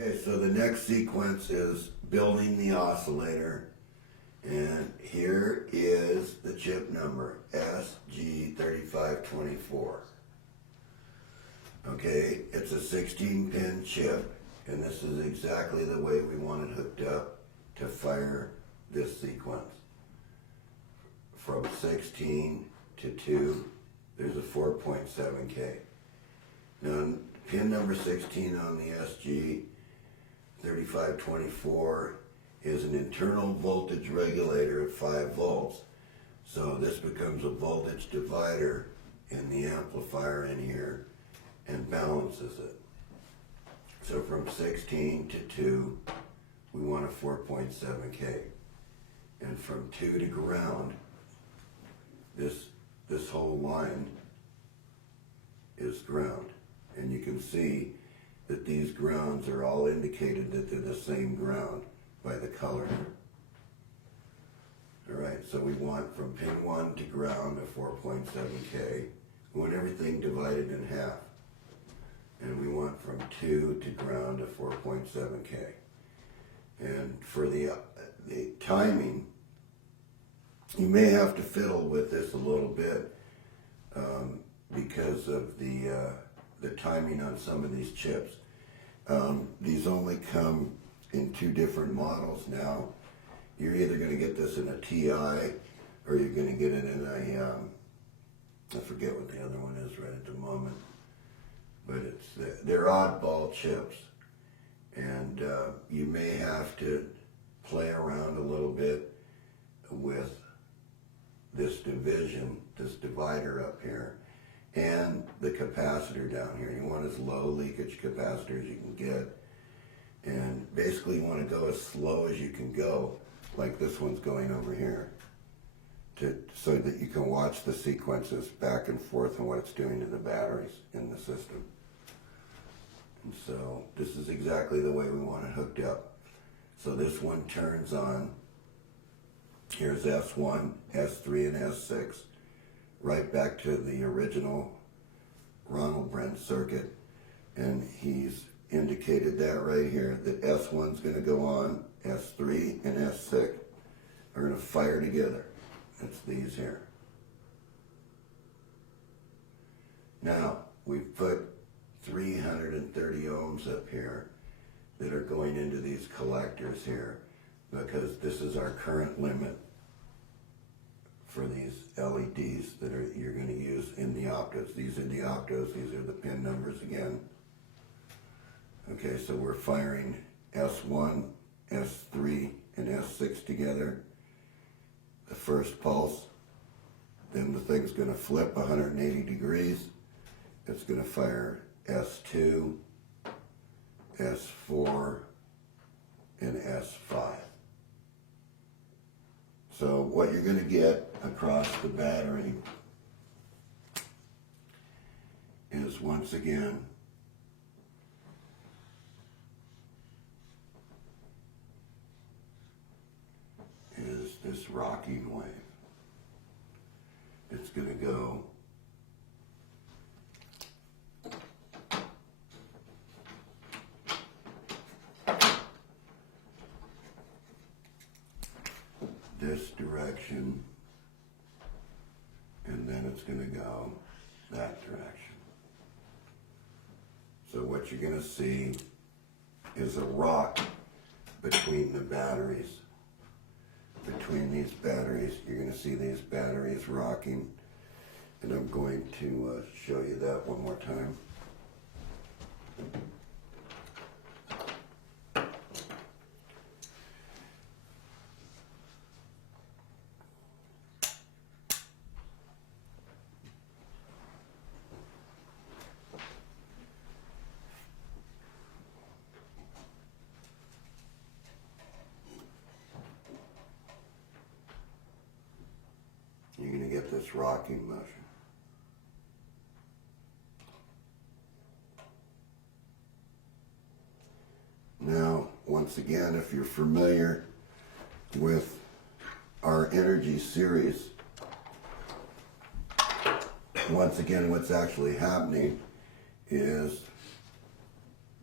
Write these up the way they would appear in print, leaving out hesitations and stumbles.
Okay, so the next sequence is building the oscillator, and here is the chip number, SG3524. Okay, it's a 16 pin chip, and this is exactly the way we want it hooked up to fire this sequence. From 16 to 2, there's a 4.7K. Now, pin number 16 on the SG3524 is an internal voltage regulator at 5 volts. So this becomes a voltage divider in the amplifier in here and balances it. So from 16 to 2, we want a 4.7K. And from 2 to ground, this whole line is ground. And you can see that these grounds are all indicated that they're the same ground by the color. Alright, so we want from pin 1 to ground a 4.7K. We want everything divided in half. And we want from 2 to ground a 4.7K. And for the timing, you may have to fiddle with this a little bit because of the timing on some of these chips. These only come in 2 different models now. You're either going to get this in a TI or you're going to get it in a, I forget what the other one is right at the moment, but they're oddball chips, and you may have to play around a little bit with this division, this divider up here, and the capacitor down here. You want as low leakage capacitor as you can get, and basically you want to go as slow as you can go, like this one's going over here, so that you can watch the sequences back and forth and what it's doing to the batteries in the system. And so this is exactly the way we want it hooked up. So this one turns on. Here's S1, S3, and S6, right back to the original Ronald Brent circuit. And he's indicated that right here, that S1's going to go on, S3 and S6 are going to fire together. That's these here. Now, we've put 330 ohms up here that are going into these collectors here, because this is our current limit for these LEDs that you're going to use in the optos. These are the optos, these are the pin numbers again. Okay, so we're firing S1, S3, and S6 together. The first pulse, then the thing's going to flip 180 degrees. It's going to fire S2, S4, and S5. So what you're going to get across the battery is, once again, is this rocking wave. It's going to go this direction, and then it's going to go that direction. So what you're going to see is a rock between the batteries. Between these batteries, you're going to see these batteries rocking, and I'm going to show you that one more time. You're going to get this rocking motion. Now, once again, if you're familiar with our energy series, once again, what's actually happening is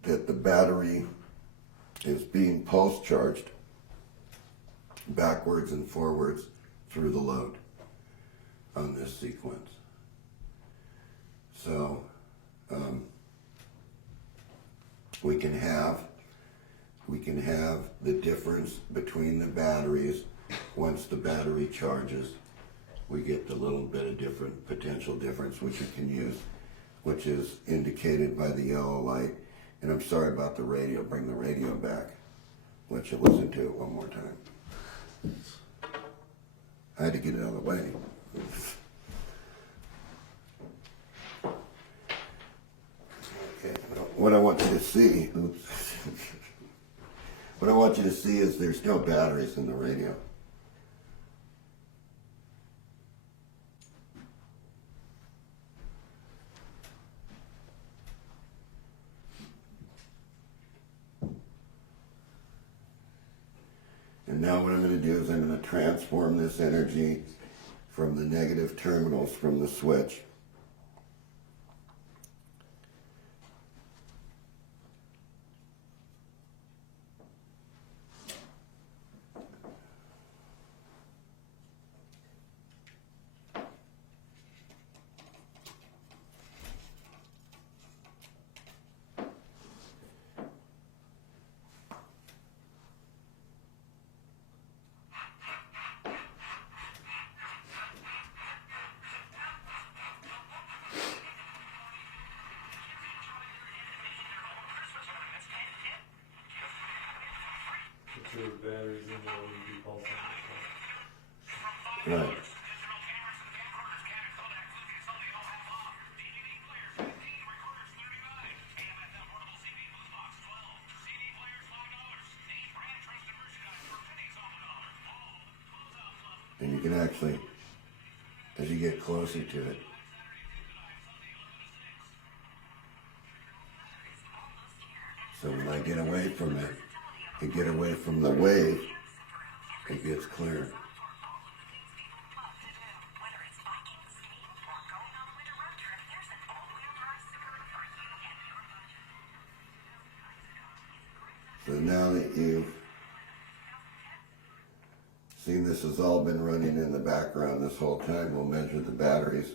that the battery is being pulse charged backwards and forwards through the load on this sequence. So we can have the difference between the batteries. Once the battery charges, we get the little bit of different potential difference which you can use, which is indicated by the yellow light. And I'm sorry about the radio. Bring the radio back. Let you listen to it one more time. I had to get it out of the way. Okay, what I want you to see, what I want you to see is there's no batteries in the radio. And now what I'm going to do is I'm going to transform this energy from the negative terminals from the switch The batteries in there will be pulsing. Right. And you can actually, as you get closer to it, so when I get away from it, and get away from the wave, it gets clear. So now that you've seen this has all been running in the background this whole time, we'll measure the batteries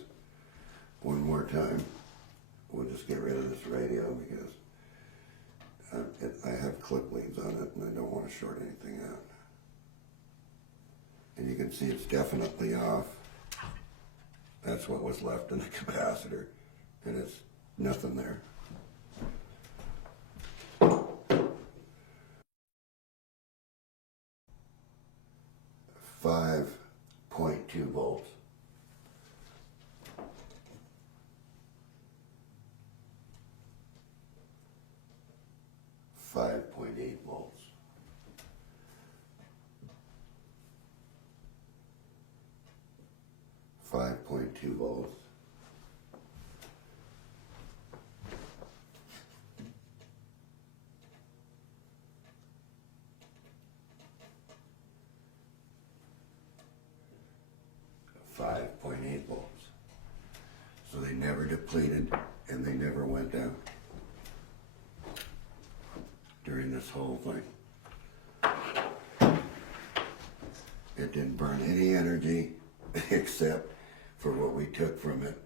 one more time. We'll just get rid of this radio because I have clip leads on it and I don't want to short anything out. And you can see it's definitely off. That's what was left in the capacitor, and it's nothing there. 5.2 volts. .8 volts. 5.2 volts. 5.8 volts. So they never depleted and they never went down during this whole thing. It didn't burn any energy except for what we took from it,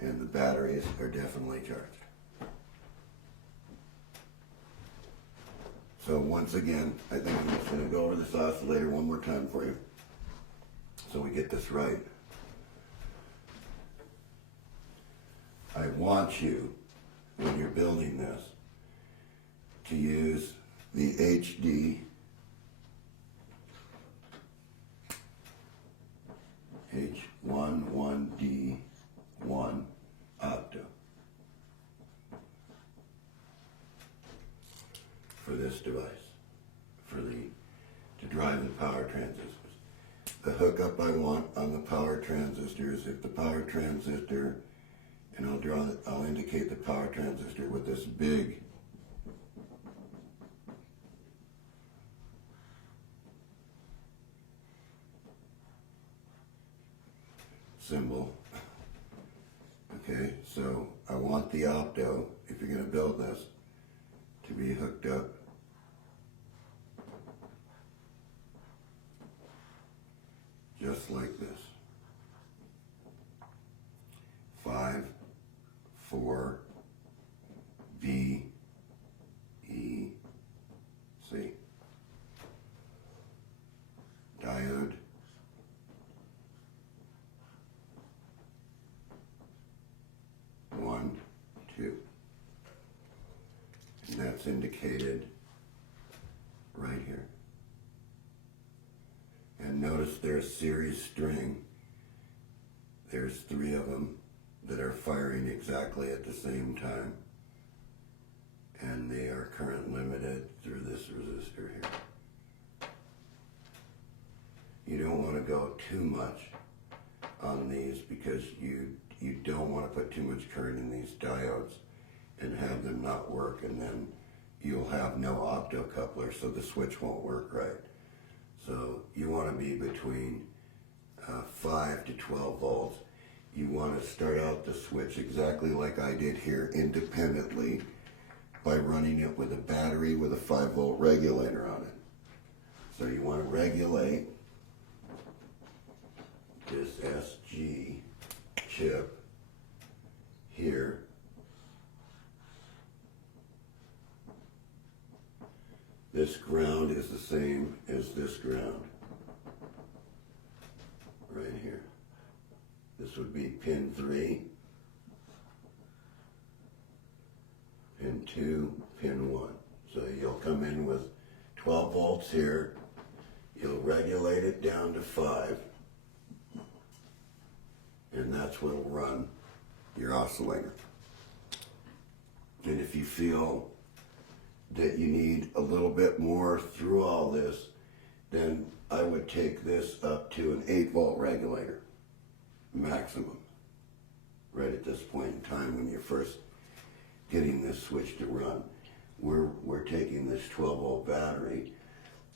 and the batteries are definitely charged. So once again, I think I'm just going to go over this oscillator one more time for you so we get this right. I want you, when you're building this, to use the HD H11D1 octo for this device, to drive the power transistors. The hookup I want on the power transistors, if the power transistor, and I'll indicate the power transistor with this big symbol. Okay, so I want the opto, if you're going to build this, to be hooked up just like this. 5, 4, B, E, C. Diode. One, two. And that's indicated right here. And notice there's series string. There's 3 of them that are firing exactly at the same time. And they are current limited through this resistor here. You don't want to go too much on these because you don't want to put too much current in these diodes and have them not work, and then you'll have no optocoupler, so the switch won't work right. So you want to be between 5 to 12 volts. You want to start out the switch exactly like I did here, independently, by running it with a battery with a 5-volt regulator on it. So you want to regulate this SG chip here. This ground is the same as this ground right here. This would be pin 3, pin 2, pin 1. So you'll come in with 12 volts here. You'll regulate it down to 5. And that's what will run your oscillator. And if you feel that you need a little bit more through all this, then I would take this up to an 8-volt regulator, maximum, right at this point in time when you're first getting this switch to run. We're taking this 12-volt battery,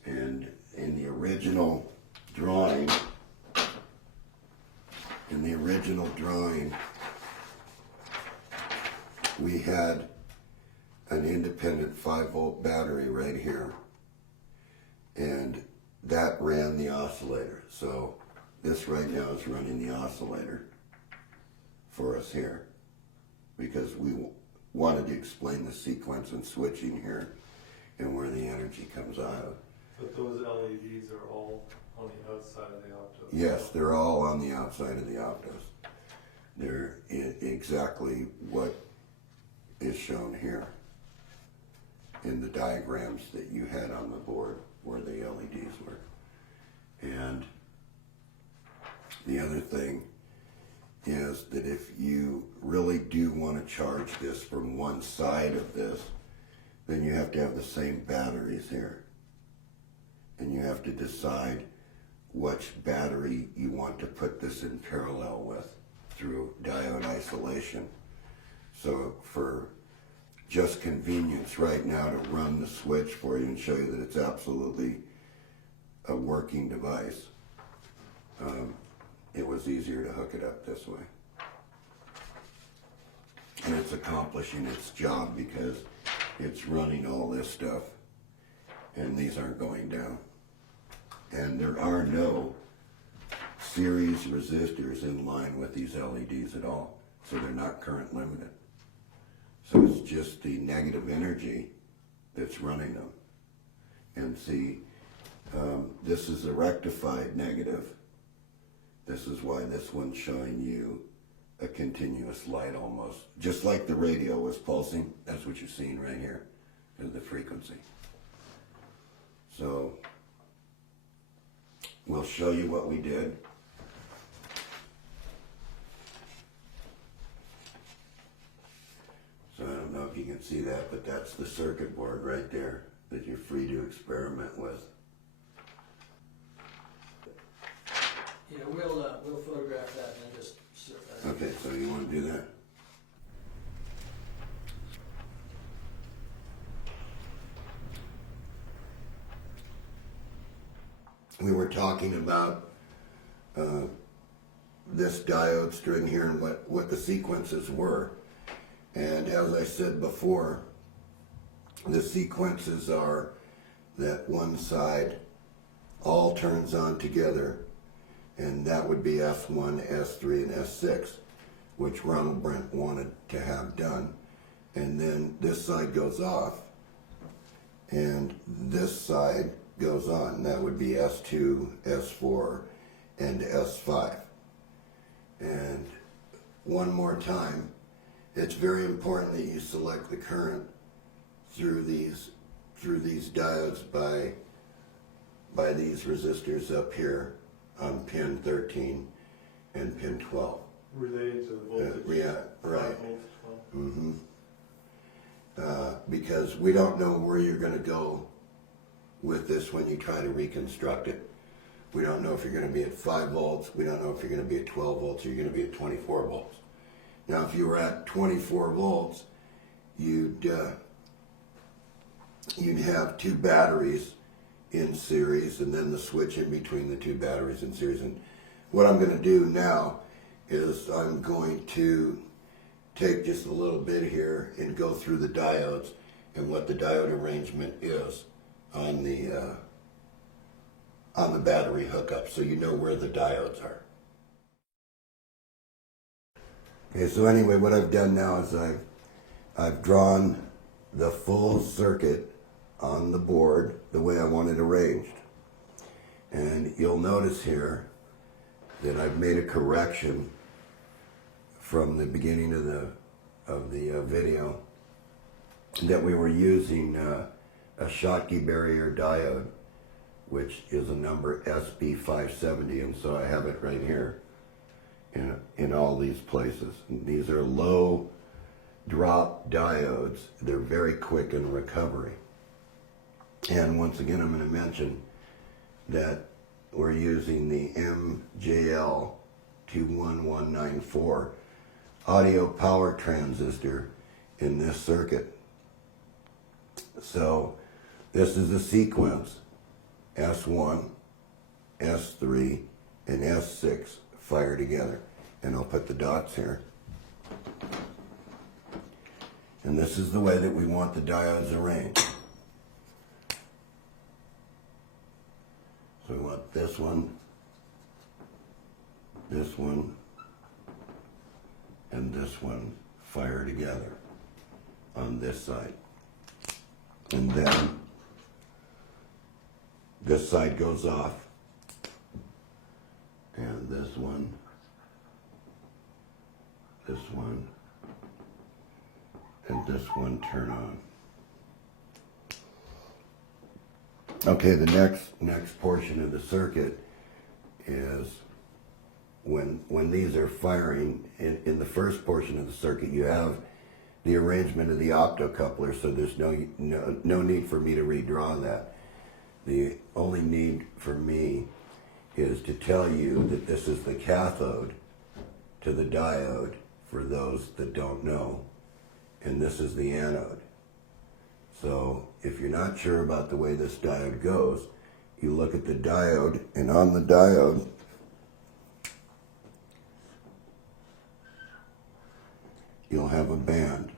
and in the original drawing, we had an independent 5-volt battery right here, and that ran the oscillator. So this right now is running the oscillator for us here, because we wanted to explain the sequence and switching here and where the energy comes out of. But those LEDs are all on the outside of the opto. Yes, they're all on the outside of the optos. They're exactly what is shown here in the diagrams that you had on the board where the LEDs were. And the other thing is that if you really do want to charge this from one side of this, then you have to have the same batteries here. And you have to decide which battery you want to put this in parallel with through diode isolation. So for just convenience right now to run the switch for you and show you that it's absolutely a working device, it was easier to hook it up this way. And it's accomplishing its job because it's running all this stuff and these aren't going down. And there are no series resistors in line with these LEDs at all, so they're not current limited. So it's just the negative energy that's running them. And see, this is a rectified negative. This is why this one's showing you a continuous light almost. Just like the radio was pulsing, that's what you're seeing right here, is the frequency. So we'll show you what we did. So I don't know if you can see that, but that's the circuit board right there that you're free to experiment with. Yeah, we'll photograph that and then just. Okay, so you want to do that? We were talking about this diode string here and what the sequences were. And as I said before, the sequences are that one side all turns on together and that would be S1, S3, and S6, which Ronald Brent wanted to have done. And then this side goes off, and this side goes on. That would be S2, S4, and S5. And one more time, it's very important that you select the current through these diodes by these resistors up here on pin 13 and pin 12. Related to the voltage. Yeah, right. 5 volts, 12. Mm-hmm. Because we don't know where you're going to go with this when you try to reconstruct it. We don't know if you're going to be at 5 volts. We don't know if you're going to be at 12 volts or you're going to be at 24 volts. Now, if you were at 24 volts, you'd have 2 batteries in series and then the switch in between the 2 batteries in series. And what I'm going to do now is I'm going to take just a little bit here and go through the diodes and what the diode arrangement is on the battery hookup, so you know where the diodes are. Okay, so anyway, what I've done now is I've drawn the full circuit on the board the way I want it arranged. And you'll notice here that I've made a correction from the beginning of the video that we were using a Schottky barrier diode, which is a number SB570, and so I have it right here in all these places. And these are low drop diodes. They're very quick in recovery. And once again, I'm going to mention that we're using the MJL 21194 audio power transistor in this circuit. So this is a sequence: S1, S3, and S6 fire together. And I'll put the dots here. And this is the way that we want the diodes arranged. So we want this one, and this one fire together on this side. And then this side goes off, and this one, and this one turn on. Okay, the next portion of the circuit is when these are firing. In the first portion of the circuit, you have the arrangement of the optocoupler, so there's no need for me to redraw that. The only need for me is to tell you that this is the cathode to the diode, for those that don't know, and this is the anode. So if you're not sure about the way this diode goes, you look at the diode, and on the diode, you'll have a band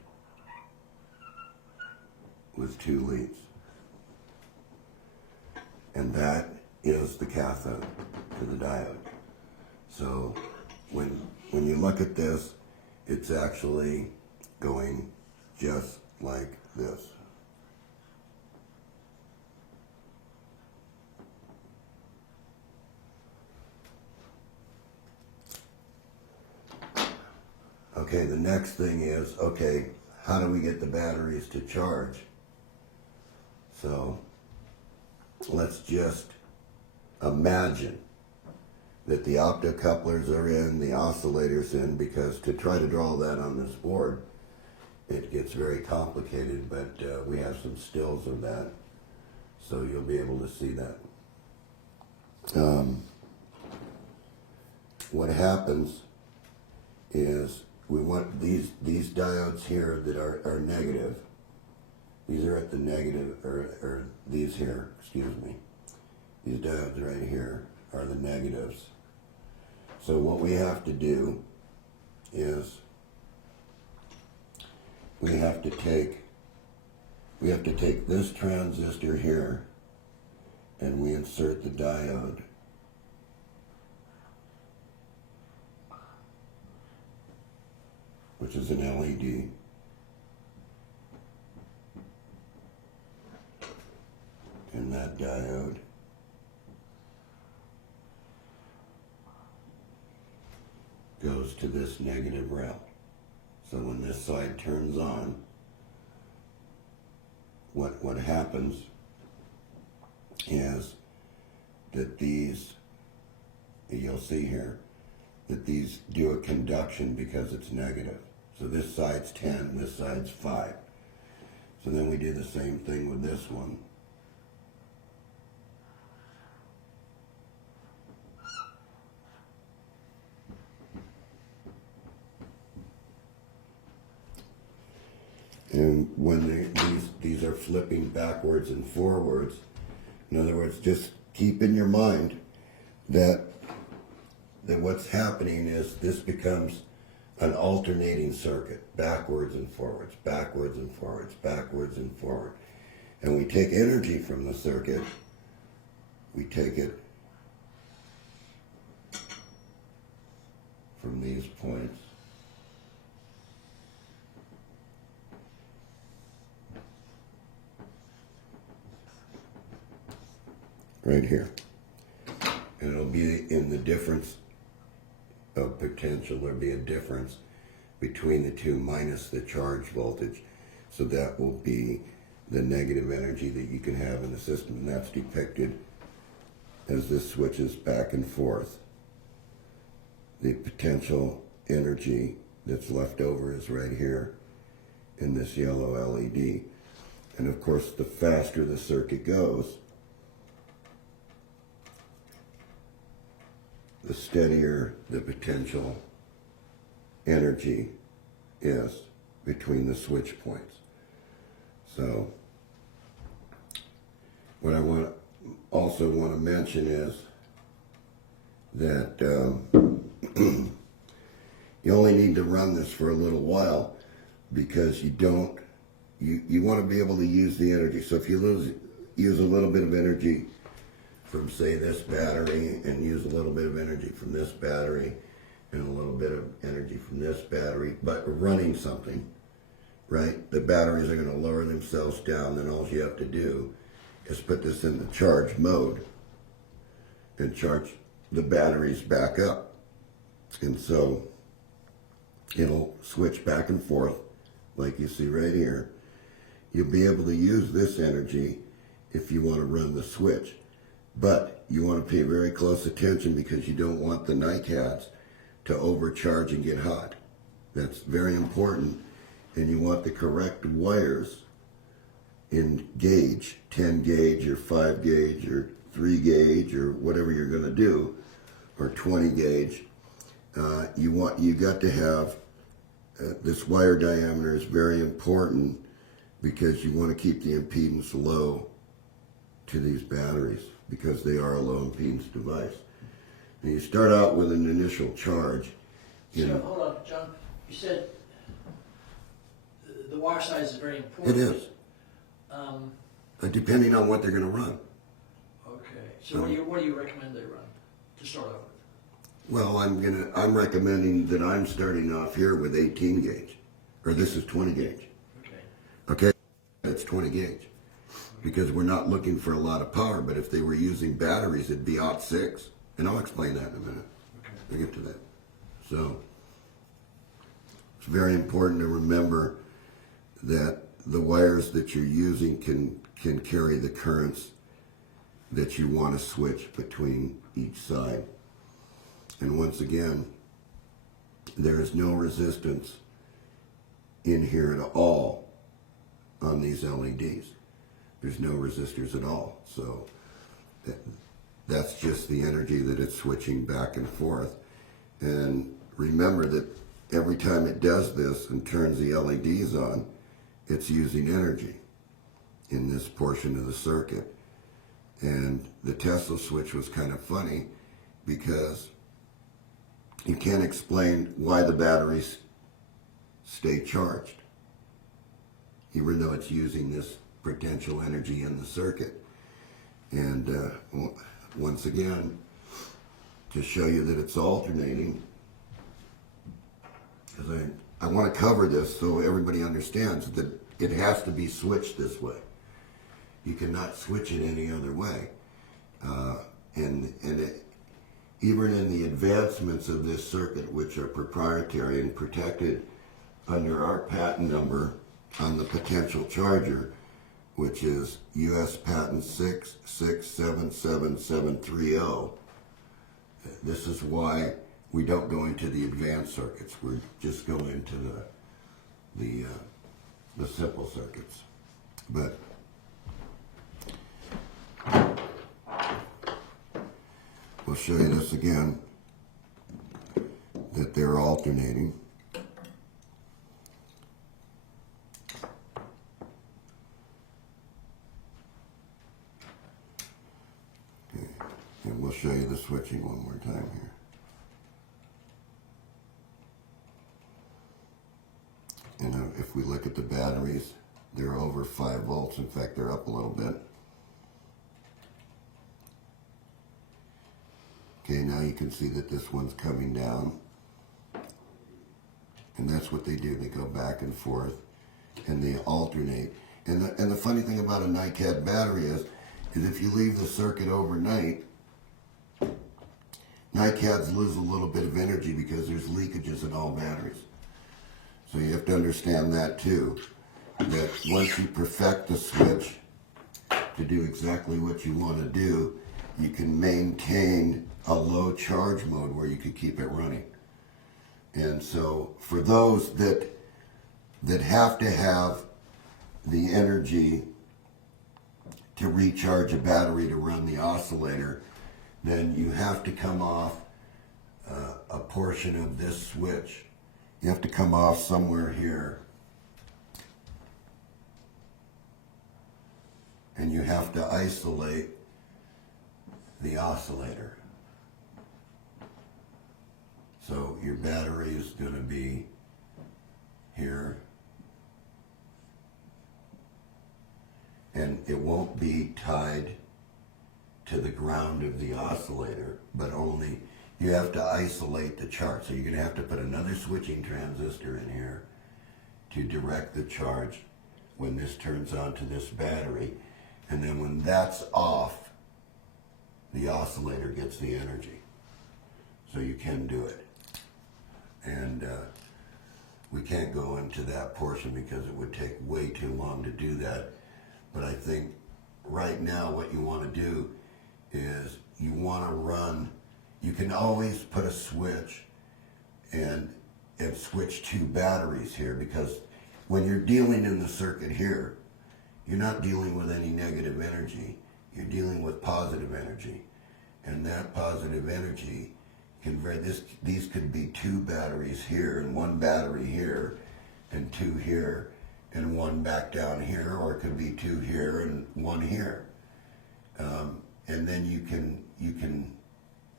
with 2 leads. And that is the cathode to the diode. So when you look at this, it's actually going just like this. Okay, the next thing is, okay, how do we get the batteries to charge? So let's just imagine that the optocouplers are in, the oscillators in, because to try to draw that on this board, it gets very complicated, but we have some stills of that, so you'll be able to see that. What happens is we want these diodes here that are negative. These are at the negative, or these here, excuse me. These diodes right here are the negatives. So what we have to do is we have to take this transistor here, and we insert the diode which is an LED. And that diode goes to this negative rail. So when this side turns on, what happens is that these, you'll see here, that these do a conduction because it's negative. So this side's 10, this side's 5. So then we do the same thing with this one. And when these are flipping backwards and forwards, in other words, just keep in your mind that what's happening is this becomes an alternating circuit, backwards and forwards, backwards and forwards, backwards and forward. And we take energy from the circuit, we take it from these points, right here. And it'll be in the difference of potential. There'll be a difference between the two minus the charge voltage. So that will be the negative energy that you can have in the system. And that's depicted as this switches back and forth. The potential energy that's left over is right here in this yellow LED. And of course, the faster the circuit goes, the steadier the potential energy is between the switch points. So what I also want to mention is that you only need to run this for a little while, because you want to be able to use the energy. So if you use a little bit of energy from, say, this battery, and use a little bit of energy from this battery, and a little bit of energy from this battery, but running something, right? The batteries are going to lower themselves down. Then all you have to do is put this in the charge mode and charge the batteries back up. And so it'll switch back and forth like you see right here. You'll be able to use this energy if you want to run the switch. But you want to pay very close attention, because you don't want the NiCads to overcharge and get hot. That's very important. And you want the correct wires in gauge, 10 gauge or 5 gauge or 3 gauge or whatever you're going to do, or 20 gauge. You got to have this wire diameter is very important, because you want to keep the impedance low to these batteries, because they are a low impedance device. And you start out with an initial charge. So hold on, John. You said the wire size is very important. It is. Depending on what they're going to run. Okay. So what do you recommend they run to start off with? Well, I'm recommending that I'm starting off here with 18 gauge, or this is 20 gauge. Okay, it's 20 gauge, because we're not looking for a lot of power. But if they were using batteries, it'd be aught 6, and I'll explain that in a minute. Okay. I'll get to that. So it's very important to remember that the wires that you're using can carry the currents that you want to switch between each side. And once again, there is no resistance in here at all on these LEDs. There's no resistors at all. So that's just the energy that it's switching back and forth. And remember that every time it does this and turns the LEDs on, it's using energy in this portion of the circuit. And the Tesla switch was kind of funny, because you can't explain why the batteries stay charged, even though it's using this potential energy in the circuit. And once again, to show you that it's alternating, because I want to cover this so everybody understands that it has to be switched this way. You cannot switch it any other way. Even in the advancements of this circuit, which are proprietary and protected under our patent number on the potential charger, which is US Patent 6677730. This is why we don't go into the advanced circuits. We just go into the simple circuits. But we'll show you this again, that they're alternating. Okay. And we'll show you the switching one more time here. And if we look at the batteries, they're over 5 volts. In fact, they're up a little bit. Okay, now you can see that this one's coming down. And that's what they do. They go back and forth and they alternate. And the funny thing about a NiCad battery is if you leave the circuit overnight, NiCads lose a little bit of energy because there's leakages in all batteries. So you have to understand that too, that once you perfect the switch to do exactly what you want to do, you can maintain a low charge mode where you can keep it running. And so for those that have to have the energy to recharge a battery to run the oscillator, then you have to come off a portion of this switch. You have to come off somewhere here. And you have to isolate the oscillator. So your battery is going to be here. And it won't be tied to the ground of the oscillator, but only you have to isolate the charge. So you're going to have to put another switching transistor in here to direct the charge when this turns on to this battery. And then when that's off, the oscillator gets the energy. So you can do it. And we can't go into that portion because it would take way too long to do that. But I think right now what you want to do is you want to run, you can always put a switch and switch 2 batteries here, because when you're dealing in the circuit here, you're not dealing with any negative energy. You're dealing with positive energy. And that positive energy can vary. These could be 2 batteries here and 1 battery here and 2 here and 1 back down here, or it could be 2 here and 1 here. And then you can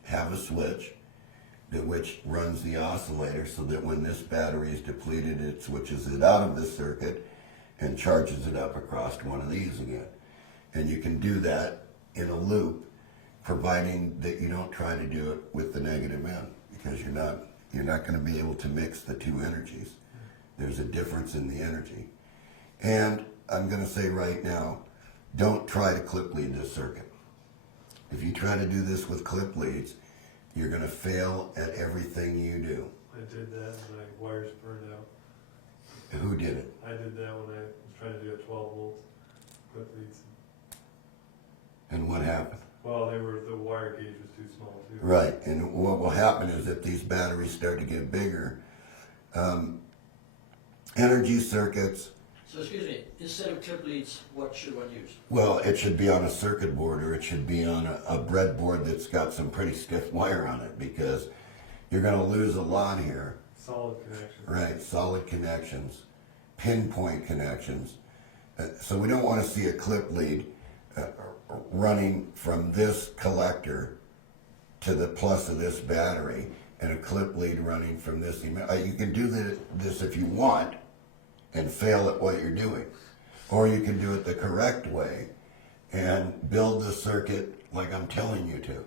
have a switch which runs the oscillator so that when this battery is depleted, it switches it out of the circuit and charges it up across one of these again. And you can do that in a loop, providing that you don't try to do it with the negative end, because you're not going to be able to mix the 2 energies. There's a difference in the energy. And I'm going to say right now, don't try to clip lead this circuit. If you try to do this with clip leads, you're going to fail at everything you do. I did that and my wires burned out. Who did it? I did that when I was trying to do a 12 volt clip leads. And what happened? Well, the wire gauge was too small too. Right, and what will happen is if these batteries start to get bigger, energy circuits. So excuse me, instead of clip leads, what should one use? Well, it should be on a circuit board, or it should be on a breadboard that's got some pretty stiff wire on it, because you're going to lose a lot here. Solid connection. Right, solid connections, pinpoint connections. So we don't want to see a clip lead running from this collector to the plus of this battery, and a clip lead running from this. You can do this if you want and fail at what you're doing, or you can do it the correct way and build the circuit like I'm telling you to.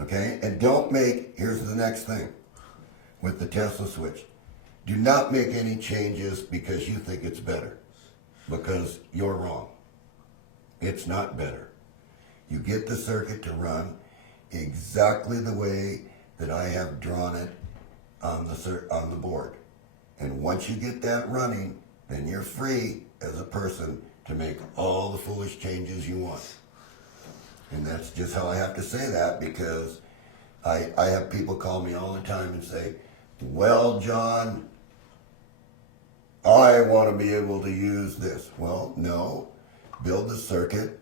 Okay, and don't make, here's the next thing with the Tesla switch, Do not make any changes because you think it's better, because you're wrong. It's not better. You get the circuit to run exactly the way that I have drawn it on the board. And once you get that running, then you're free as a person to make all the foolish changes you want. And that's just how I have to say that, because I have people call me all the time and say, well, John, I want to be able to use this. Well, no, build the circuit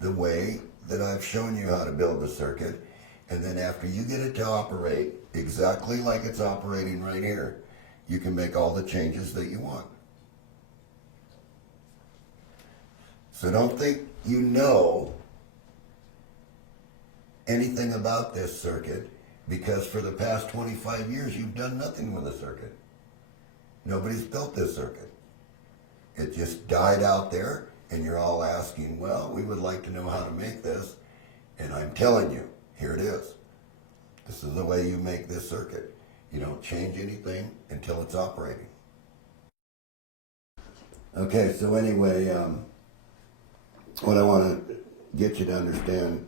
the way that I've shown you how to build the circuit. And then after you get it to operate exactly like it's operating right here, you can make all the changes that you want. So don't think you know anything about this circuit, because for the past 25 years you've done nothing with the circuit. Nobody's built this circuit. It just died out there, and you're all asking, well, we would like to know how to make this. And I'm telling you, here it is. This is the way you make this circuit. You don't change anything until it's operating. Okay, so anyway, what I want to get you to understand,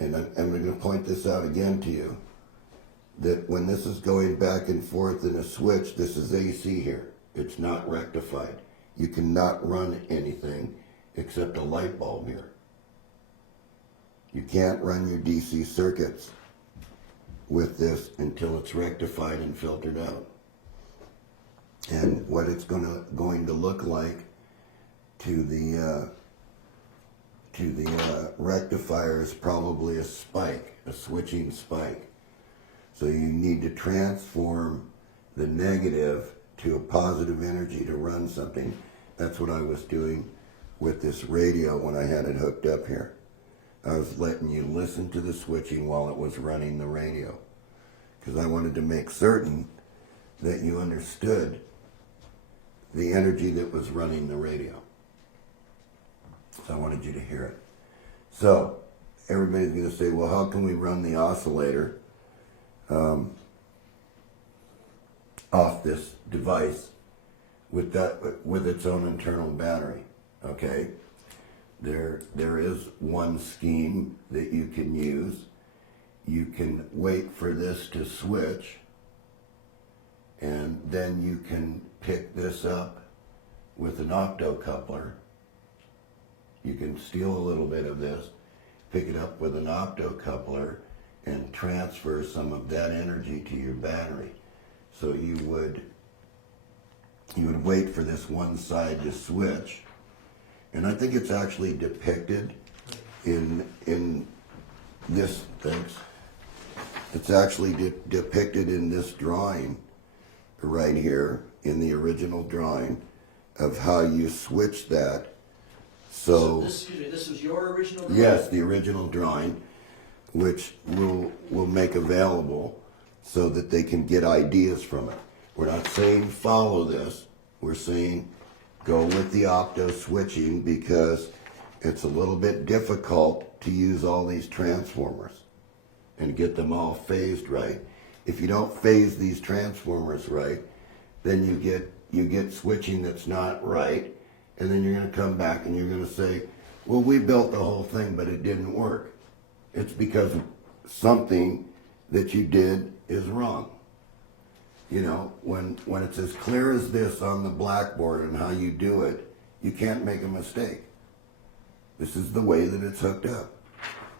and I'm going to point this out again to you, that when this is going back and forth in a switch, this is AC here. It's not rectified. You cannot run anything except a light bulb here. You can't run your DC circuits with this until it's rectified and filtered out. And what it's going to look like to the rectifier is probably a spike, a switching spike. So you need to transform the negative to a positive energy to run something. That's what I was doing with this radio when I had it hooked up here. I was letting you listen to the switching while it was running the radio, because I wanted to make certain that you understood the energy that was running the radio. So I wanted you to hear it. So everybody's going to say, well, how can we run the oscillator off this device with its own internal battery? Okay, there is one scheme that you can use. You can wait for this to switch, and then you can pick this up with an optocoupler. You can steal a little bit of this, pick it up with an optocoupler, and transfer some of that energy to your battery. So you would wait for this one side to switch, and I think it's actually depicted in this. Thanks. It's actually depicted in this drawing right here, in the original drawing, of how you switch that. So this was your original drawing? Yes, the original drawing, which we'll make available so that they can get ideas from it. We're not saying follow this. We're saying go with the opto switching, because it's a little bit difficult to use all these transformers and get them all phased right. If you don't phase these transformers right, then you get switching that's not right, and then you're going to come back and you're going to say, well, we built the whole thing, but it didn't work. It's because something that you did is wrong. You know, when it's as clear as this on the blackboard and how you do it, you can't make a mistake. This is the way that it's hooked up.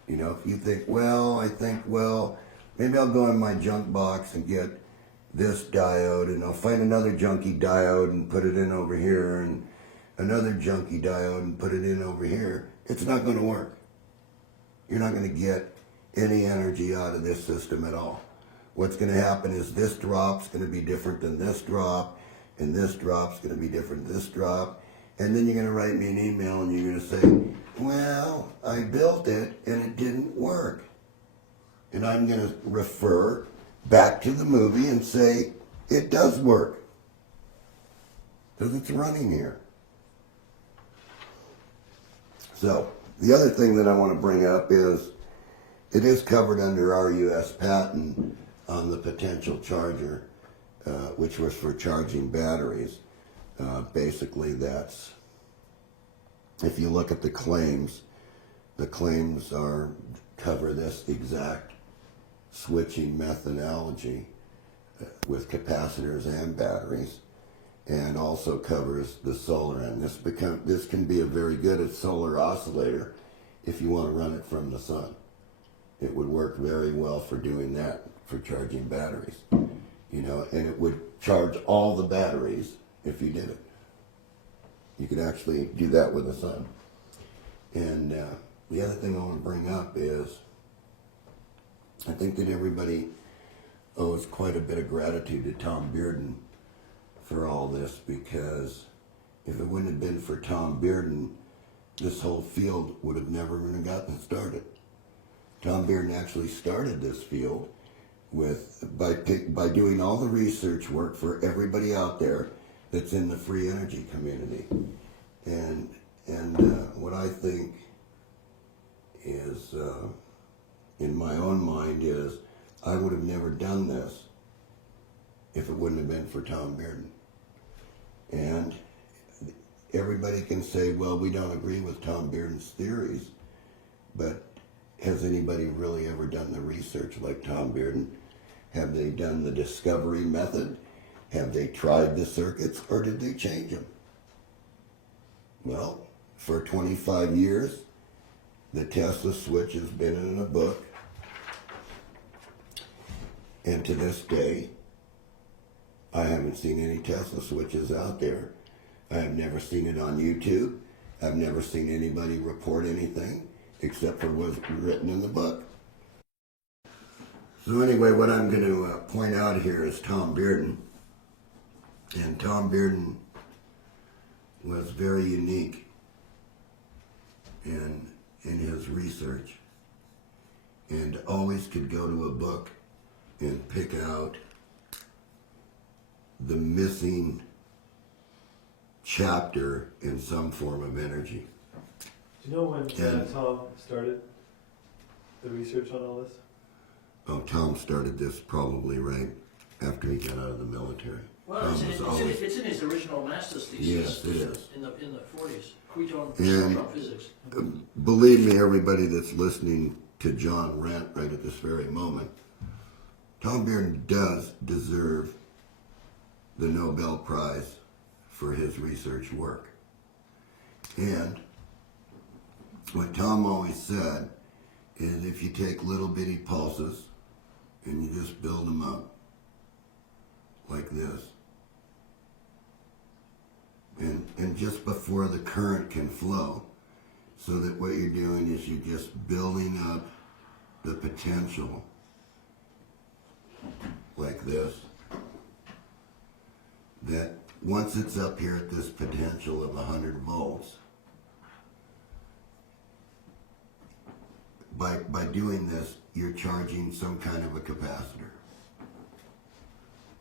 You know, if you think, well, maybe I'll go in my junk box and get this diode, and I'll find another junky diode and put it in over here, and another junky diode and put it in over here. It's not going to work. You're not going to get any energy out of this system at all. What's going to happen is this drop's going to be different than this drop, and this drop's going to be different than this drop. And then you're going to write me an email and you're going to say, well, I built it and it didn't work. And I'm going to refer back to the movie and say, it does work, because it's running here. So the other thing that I want to bring up is, it is covered under our U.S. patent on the potential charger. which was for charging batteries. Basically, that's, if you look at the claims cover this exact switching methodology with capacitors and batteries, and also covers the solar end. This can be a very good solar oscillator if you want to run it from the sun. It would work very well for doing that, for charging batteries. You know, and it would charge all the batteries if you did it. You could actually do that with the sun. And the other thing I want to bring up is, I think that everybody owes quite a bit of gratitude to Tom Bearden for all this, because if it wouldn't have been for Tom Bearden, this whole field would have never even gotten started. Tom Bearden actually started this field by doing all the research work for everybody out there that's in the free energy community. And what I think is, in my own mind, is I would have never done this if it wouldn't have been for Tom Bearden. And everybody can say, well, we don't agree with Tom Bearden's theories, but has anybody really ever done the research like Tom Bearden? Have they done the discovery method? Have they tried the circuits, or did they change them? Well, for 25 years, the Tesla switch has been in a book. And to this day, I haven't seen any Tesla switches out there. I have never seen it on YouTube. I've never seen anybody report anything except for what's written in the book. So anyway, what I'm going to point out here is Tom Bearden. And Tom Bearden was very unique in his research, and always could go to a book and pick out the missing chapter in some form of energy. Do you know when Tom started the research on all this? Oh, Tom started this probably right after he got out of the military. Well, it's in his original master's thesis. Yes, it is. In the 40s, Quito And physics. believe me, everybody that's listening to John rant right at this very moment, Tom Bearden does deserve the Nobel Prize for his research work. And what Tom always said is, if you take little bitty pulses and you just build them up like this, and just before the current can flow, so that what you're doing is you're just building up the potential like this, that once it's up here at this potential of 100 volts, by doing this, you're charging some kind of a capacitor.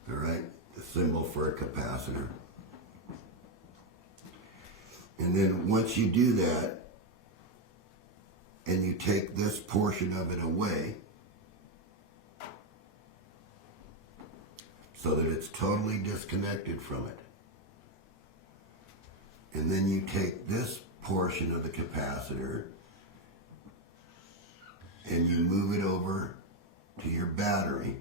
All right? The symbol for a capacitor. And then once you do that, and you take this portion of it away, so that it's totally disconnected from it, and then you take this portion of the capacitor and you move it over to your battery,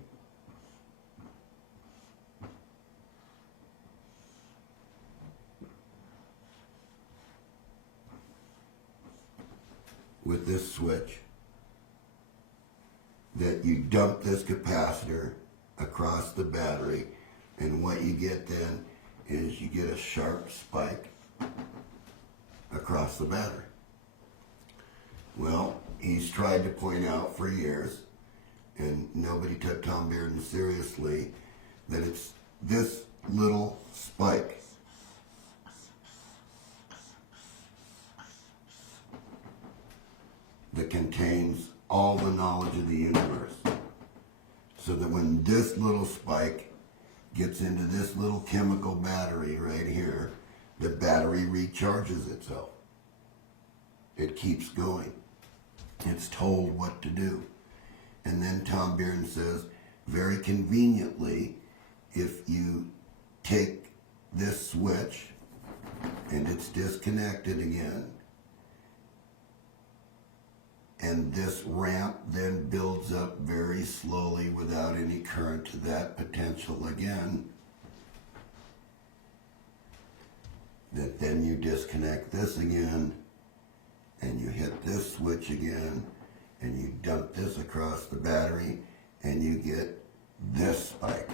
with this switch, that you dump this capacitor across the battery, and what you get then is you get a sharp spike across the battery. Well, he's tried to point out for years, and nobody took Tom Bearden seriously, that it's this little spike that contains all the knowledge of the universe. So that when this little spike gets into this little chemical battery right here, the battery recharges itself. It keeps going. It's told what to do. And then Tom Bearden says, very conveniently, if you take this switch and it's disconnected again, and this ramp then builds up very slowly without any current to that potential again, that then you disconnect this again, and you hit this switch again, and you dump this across the battery, and you get this spike.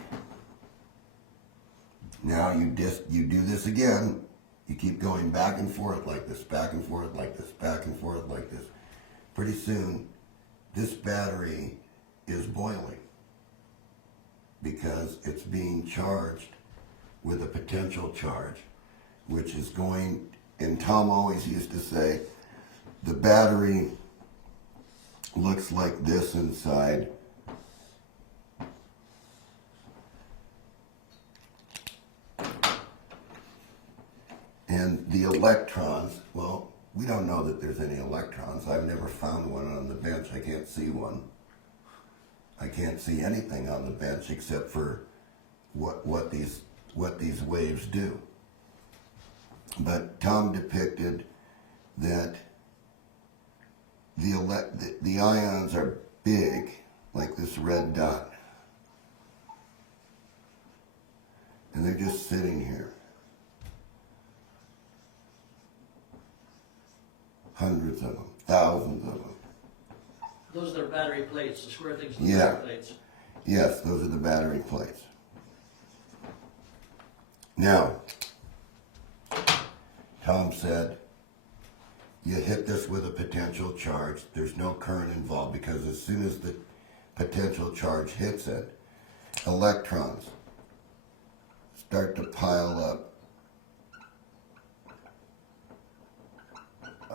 Now you do this again. You keep going back and forth like this, back and forth like this, back and forth like this. Pretty soon, this battery is boiling because it's being charged with a potential charge, which is going, and Tom always used to say, the battery looks like this inside. And the electrons, well, we don't know that there's any electrons. I've never found one on the bench. I can't see one. I can't see anything on the bench except for what these waves do. But Tom depicted that the ions are big, like this red dot. And they're just sitting here. Hundreds of them, thousands of them. Those are their battery plates, the square things, the Yeah. battery plates. Yes, those are the battery plates. Now, Tom said, you hit this with a potential charge. There's no current involved because as soon as the potential charge hits it, electrons start to pile up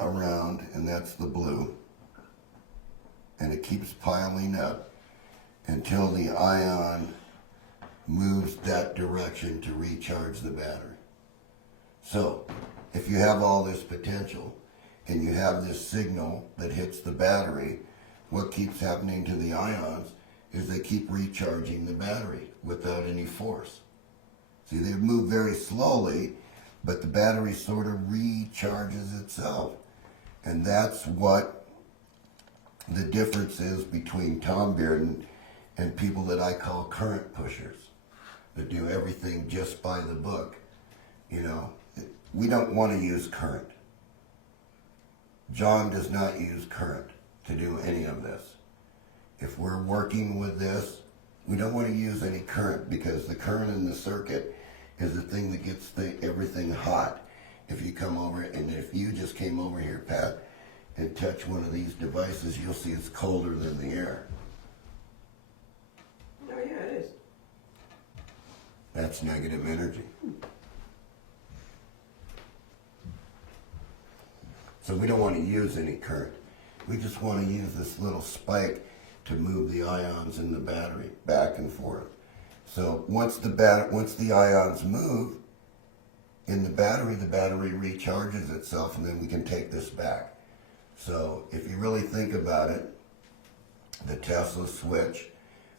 around, and that's the blue. And it keeps piling up until the ion moves that direction to recharge the battery. So, if you have all this potential and you have this signal that hits the battery, what keeps happening to the ions is they keep recharging the battery without any force. See, they move very slowly, but the battery sort of recharges itself. And that's what the difference is between Tom Bearden and people that I call current pushers, that do everything just by the book. You know, we don't want to use current. John does not use current to do any of this. If we're working with this, we don't want to use any current because the current in the circuit is the thing that gets everything hot. If you come over, and if you just came over here, Pat, and touch one of these devices, you'll see it's colder than the air. Oh, yeah, it is. That's negative energy. So we don't want to use any current. We just want to use this little spike to move the ions in the battery back and forth. So once the ions move in the battery recharges itself, and then we can take this back. So if you really think about it, the Tesla switch,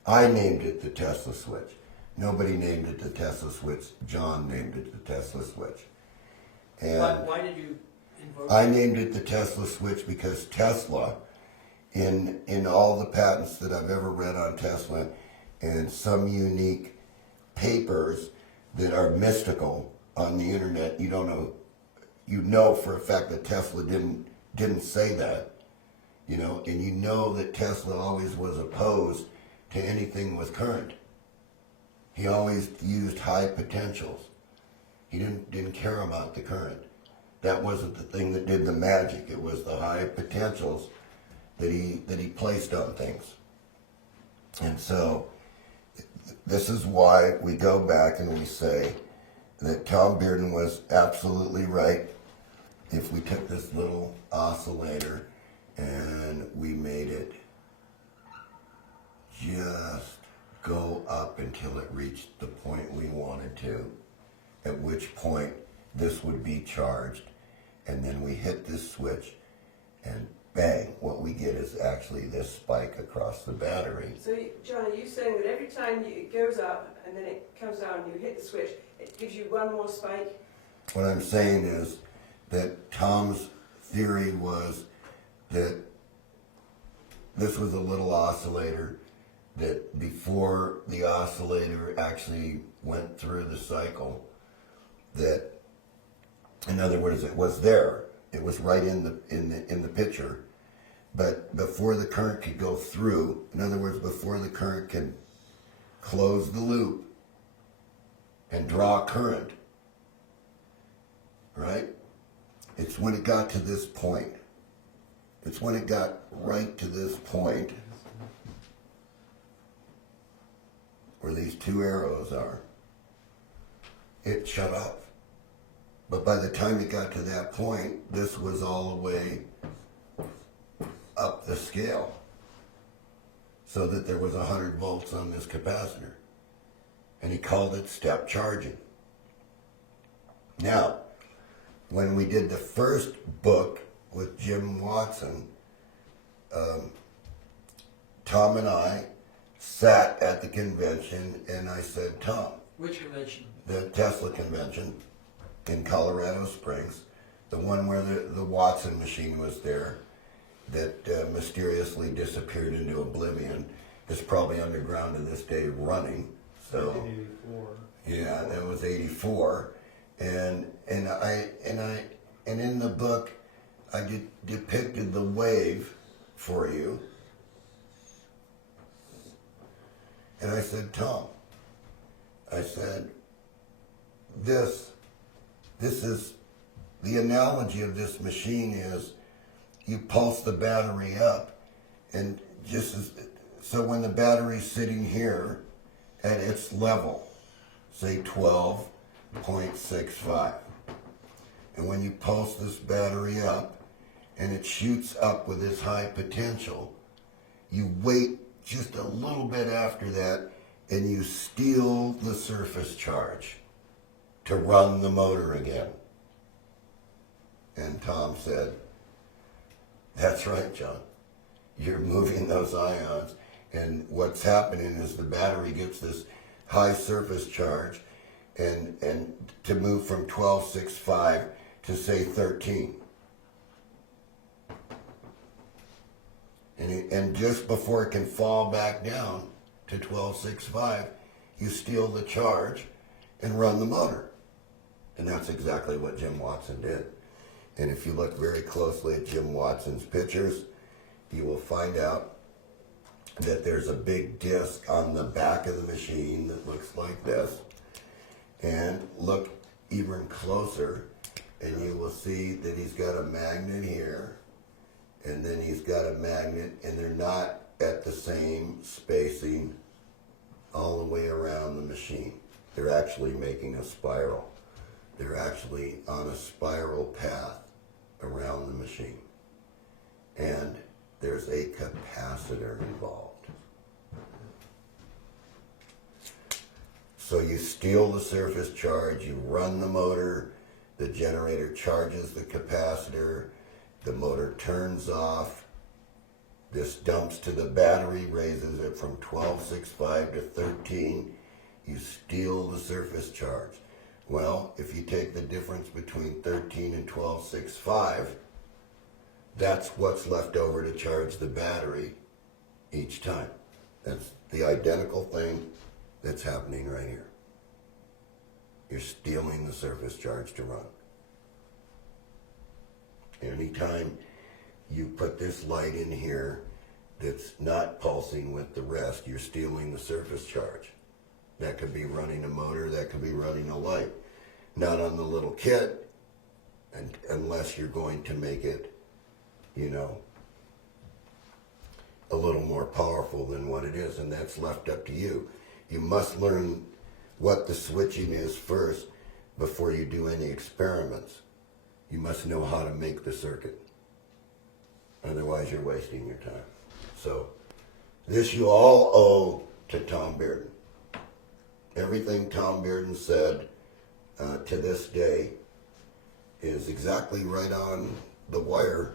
I named it the Tesla switch. Nobody named it the Tesla switch. John named it the Tesla switch. And Why did you invoke I named it the Tesla switch because Tesla, in all the patents that I've ever read on Tesla, and some unique papers that are mystical on the internet, you know for a fact that Tesla didn't say that, you know, and you know that Tesla always was opposed to anything with current. He always used high potentials. He didn't care about the current. That wasn't the thing that did the magic. It was the high potentials that he placed on things. And so this is why we go back and we say that Tom Bearden was absolutely right. If we took this little oscillator and we made it just go up until it reached the point we wanted to, at which point this would be charged, and then we hit this switch and bang, what we get is actually this spike across the battery. So, John, are you saying that every time it goes up and then it comes down and you hit the switch, it gives you one more spike? What I'm saying is that Tom's theory was that this was a little oscillator, that before the oscillator actually went through the cycle, that, in other words, it was there. It was right in the picture. But before the current could go through, in other words, before the current could close the loop and draw current, right? It's when it got to this point. It's when it got right to this point where these two arrows are. It shut off. But by the time it got to that point, this was all the way up the scale, so that there was 100 volts on this capacitor. And he called it step charging. Now, when we did the first book with Jim Watson, Tom and I sat at the convention, and I said, Tom, Which convention? the Tesla convention in Colorado Springs, the one where the Watson machine was there, that mysteriously disappeared into oblivion, is probably underground to this day running. So 1984. yeah, that was 84, and in the book I depicted the wave for you, and I said, Tom, I said, this is the analogy of this machine is you pulse the battery up, and so when the battery's sitting here at its level, say 12.65, and when you pulse this battery up and it shoots up with its high potential, you wait just a little bit after that and you steal the surface charge to run the motor again. And Tom said, that's right, John. You're moving those ions, and what's happening is the battery gets this high surface charge, and to move from 12.65 to say 13. And just before it can fall back down to 12.65, you steal the charge and run the motor. And that's exactly what Jim Watson did. And if you look very closely at Jim Watson's pictures, you will find out that there's a big disc on the back of the machine that looks like this. And look even closer, and you will see that he's got a magnet here, and then he's got a magnet, and they're not at the same spacing all the way around the machine. They're actually making a spiral. They're actually on a spiral path around the machine. And there's a capacitor involved. So you steal the surface charge, you run the motor, the generator charges the capacitor, the motor turns off, this dumps to the battery, raises it from 12.65 to 13, you steal the surface charge. Well, if you take the difference between 13 and 12.65, that's what's left over to charge the battery each time. That's the identical thing that's happening right here. You're stealing the surface charge to run. Anytime you put this light in here that's not pulsing with the rest, you're stealing the surface charge. That could be running a motor, that could be running a light. Not on the little kit, unless you're going to make it, a little more powerful than what it is, and that's left up to you. You must learn what the switching is first before you do any experiments. You must know how to make the circuit. Otherwise, you're wasting your time. So, this you all owe to Tom Bearden. Everything Tom Bearden said to this day is exactly right on the wire,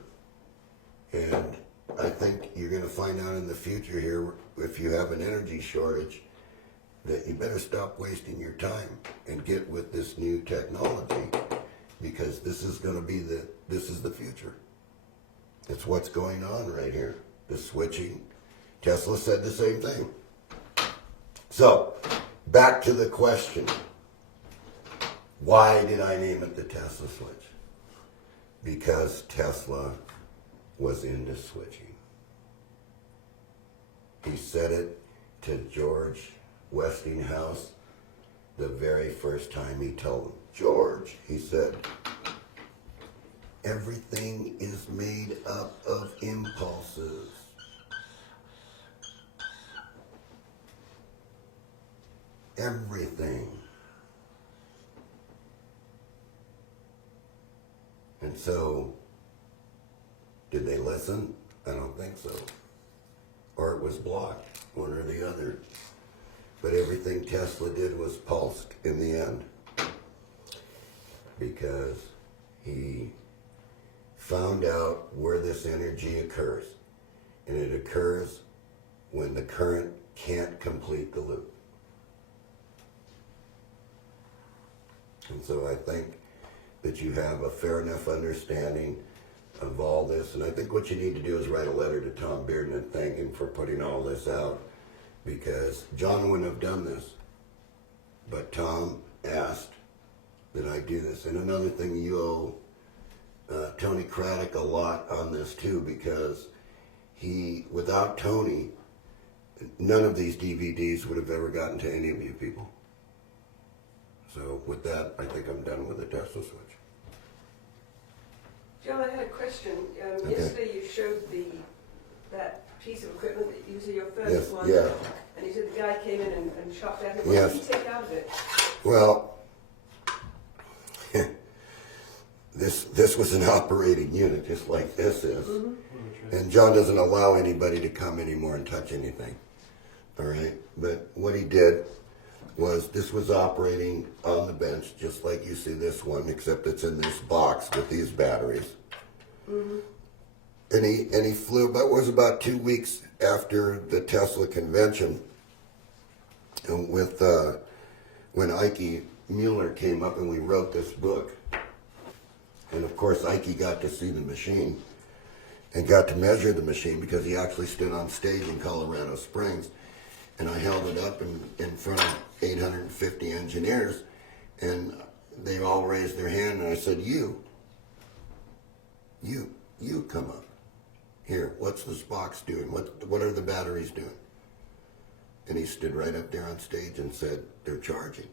and I think you're gonna find out in the future here, if you have an energy shortage, that you better stop wasting your time and get with this new technology, because this is gonna be this is the future. It's what's going on right here. The switching. Tesla said the same thing. So, back to the question. Why did I name it the Tesla switch? Because Tesla was into switching. He said it to George Westinghouse the very first time he told him. George, he said, everything is made up of impulses. Everything. And so, did they listen? I don't think so. Or it was blocked, one or the other. But everything Tesla did was pulsed in the end. Because he found out where this energy occurs. And it occurs when the current can't complete the loop. And so I think that you have a fair enough understanding of all this. And I think what you need to do is write a letter to Tom Bearden and thank him for putting all this out. Because John wouldn't have done this. But Tom asked that I do this. And another thing, you owe Tony Craddock a lot on this too, because without Tony, none of these DVDs would have ever gotten to any of you people. So with that, I think I'm done with the Tesla switch. John, I had a question. Okay. Yesterday you showed that piece of equipment that you said your first Yes, one. yeah. And you said the guy came in and chopped at it. What Yes. did he take out of it? Well, this was an operating unit, just like this is. Mm-hmm. And John doesn't allow anybody to come anymore and touch anything. All right? But what he did was, this was operating on the bench, just like you see this one, except it's in this box with these batteries. Mm-hmm. And he flew, but it was about 2 weeks after the Tesla convention, and with when Ike Mueller came up and we wrote this book. And of course Ike got to see the machine and got to measure the machine, because he actually stood on stage in Colorado Springs, and I held it up in front of 850 engineers, and they all raised their hand, and I said, you come up. Here, what's this box doing? What are the batteries doing? And he stood right up there on stage and said, they're charging.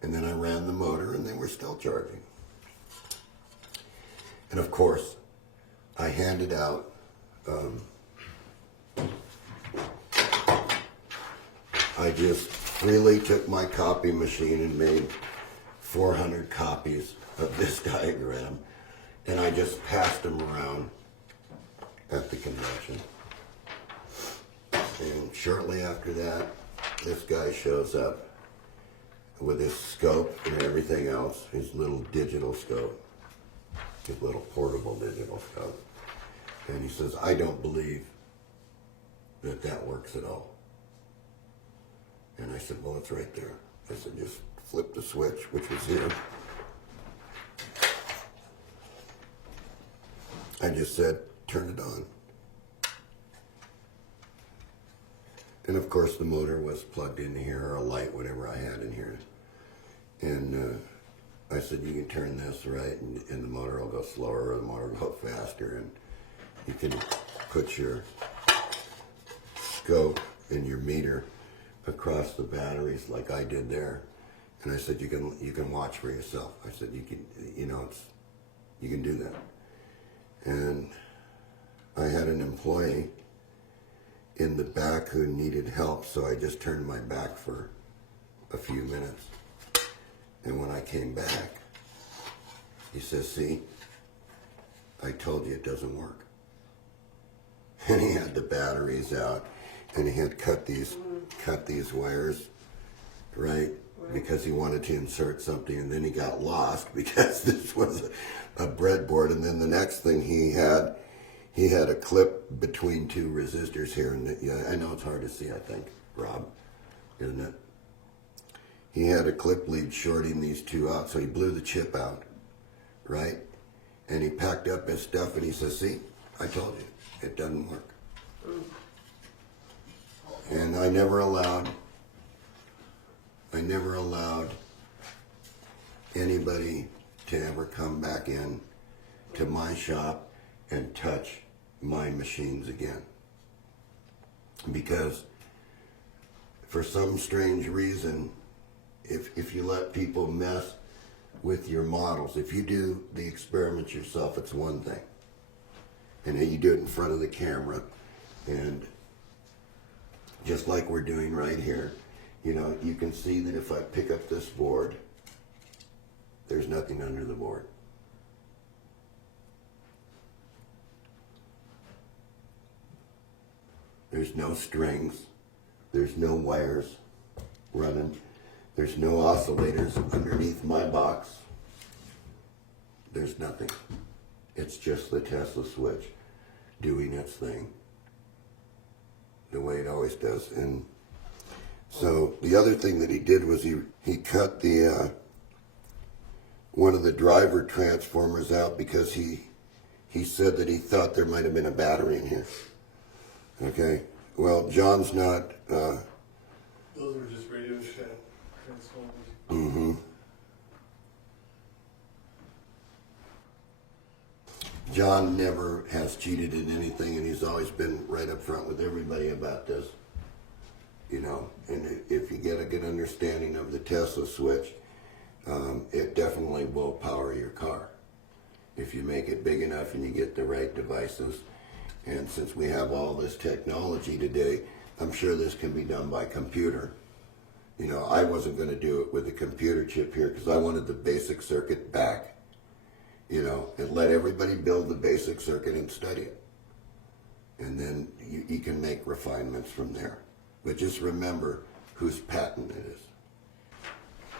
And then I ran the motor, and they were still charging. And of course, I handed out I just freely took my copy machine and made 400 copies of this diagram, and I just passed them around at the convention. And shortly after that, this guy shows up with his scope and everything else, his little digital scope, his little portable digital scope. And he says, I don't believe that works at all. And I said, well, it's right there. I said, just flip the switch, which was here. I just said, turn it on. And of course the motor was plugged into here, or a light, whatever I had in here. And I said, you can turn this right, and the motor will go slower, or the motor will go faster. And you can put your scope and your meter across the batteries like I did there. And I said, you can watch for yourself. I said, you can do that. And I had an employee in the back who needed help, so I just turned my back for a few minutes. And when I came back, he says, see, I told you it doesn't work. And he had the batteries out, and he had cut these wires, right? because he wanted to insert something, and then he got lost because this was a breadboard. And then the next thing he had a clip between two resistors here, and yeah, I know it's hard to see, I think, Rob, isn't it? He had a clip lead shorting these two out, so he blew the chip out, right? And he packed up his stuff and he says, see, I told you, it doesn't work. And I never allowed anybody to ever come back in to my shop and touch my machines again. Because for some strange reason, if you let people mess with your models, if you do the experiments yourself, it's one thing. And you do it in front of the camera, and just like we're doing right here, you know, you can see that if I pick up this board, there's nothing under the board. There's no strings, there's no wires running, there's no oscillators underneath my box. There's nothing. It's just the Tesla switch doing its thing the way it always does. And so the other thing that he did was he cut the one of the driver transformers out because he said that he thought there might have been a battery in here. Okay, well, John's not. Those were just Radio Shack transformers. Mm-hmm. John never has cheated in anything, and he's always been right up front with everybody about this. You know, and if you get a good understanding of the Tesla switch, it definitely will power your car if you make it big enough and you get the right devices. And since we have all this technology today, I'm sure this can be done by computer. You know, I wasn't going to do it with a computer chip here because I wanted the basic circuit back. You know, and let everybody build the basic circuit and study it. And then you can make refinements from there. But just remember whose patent it is.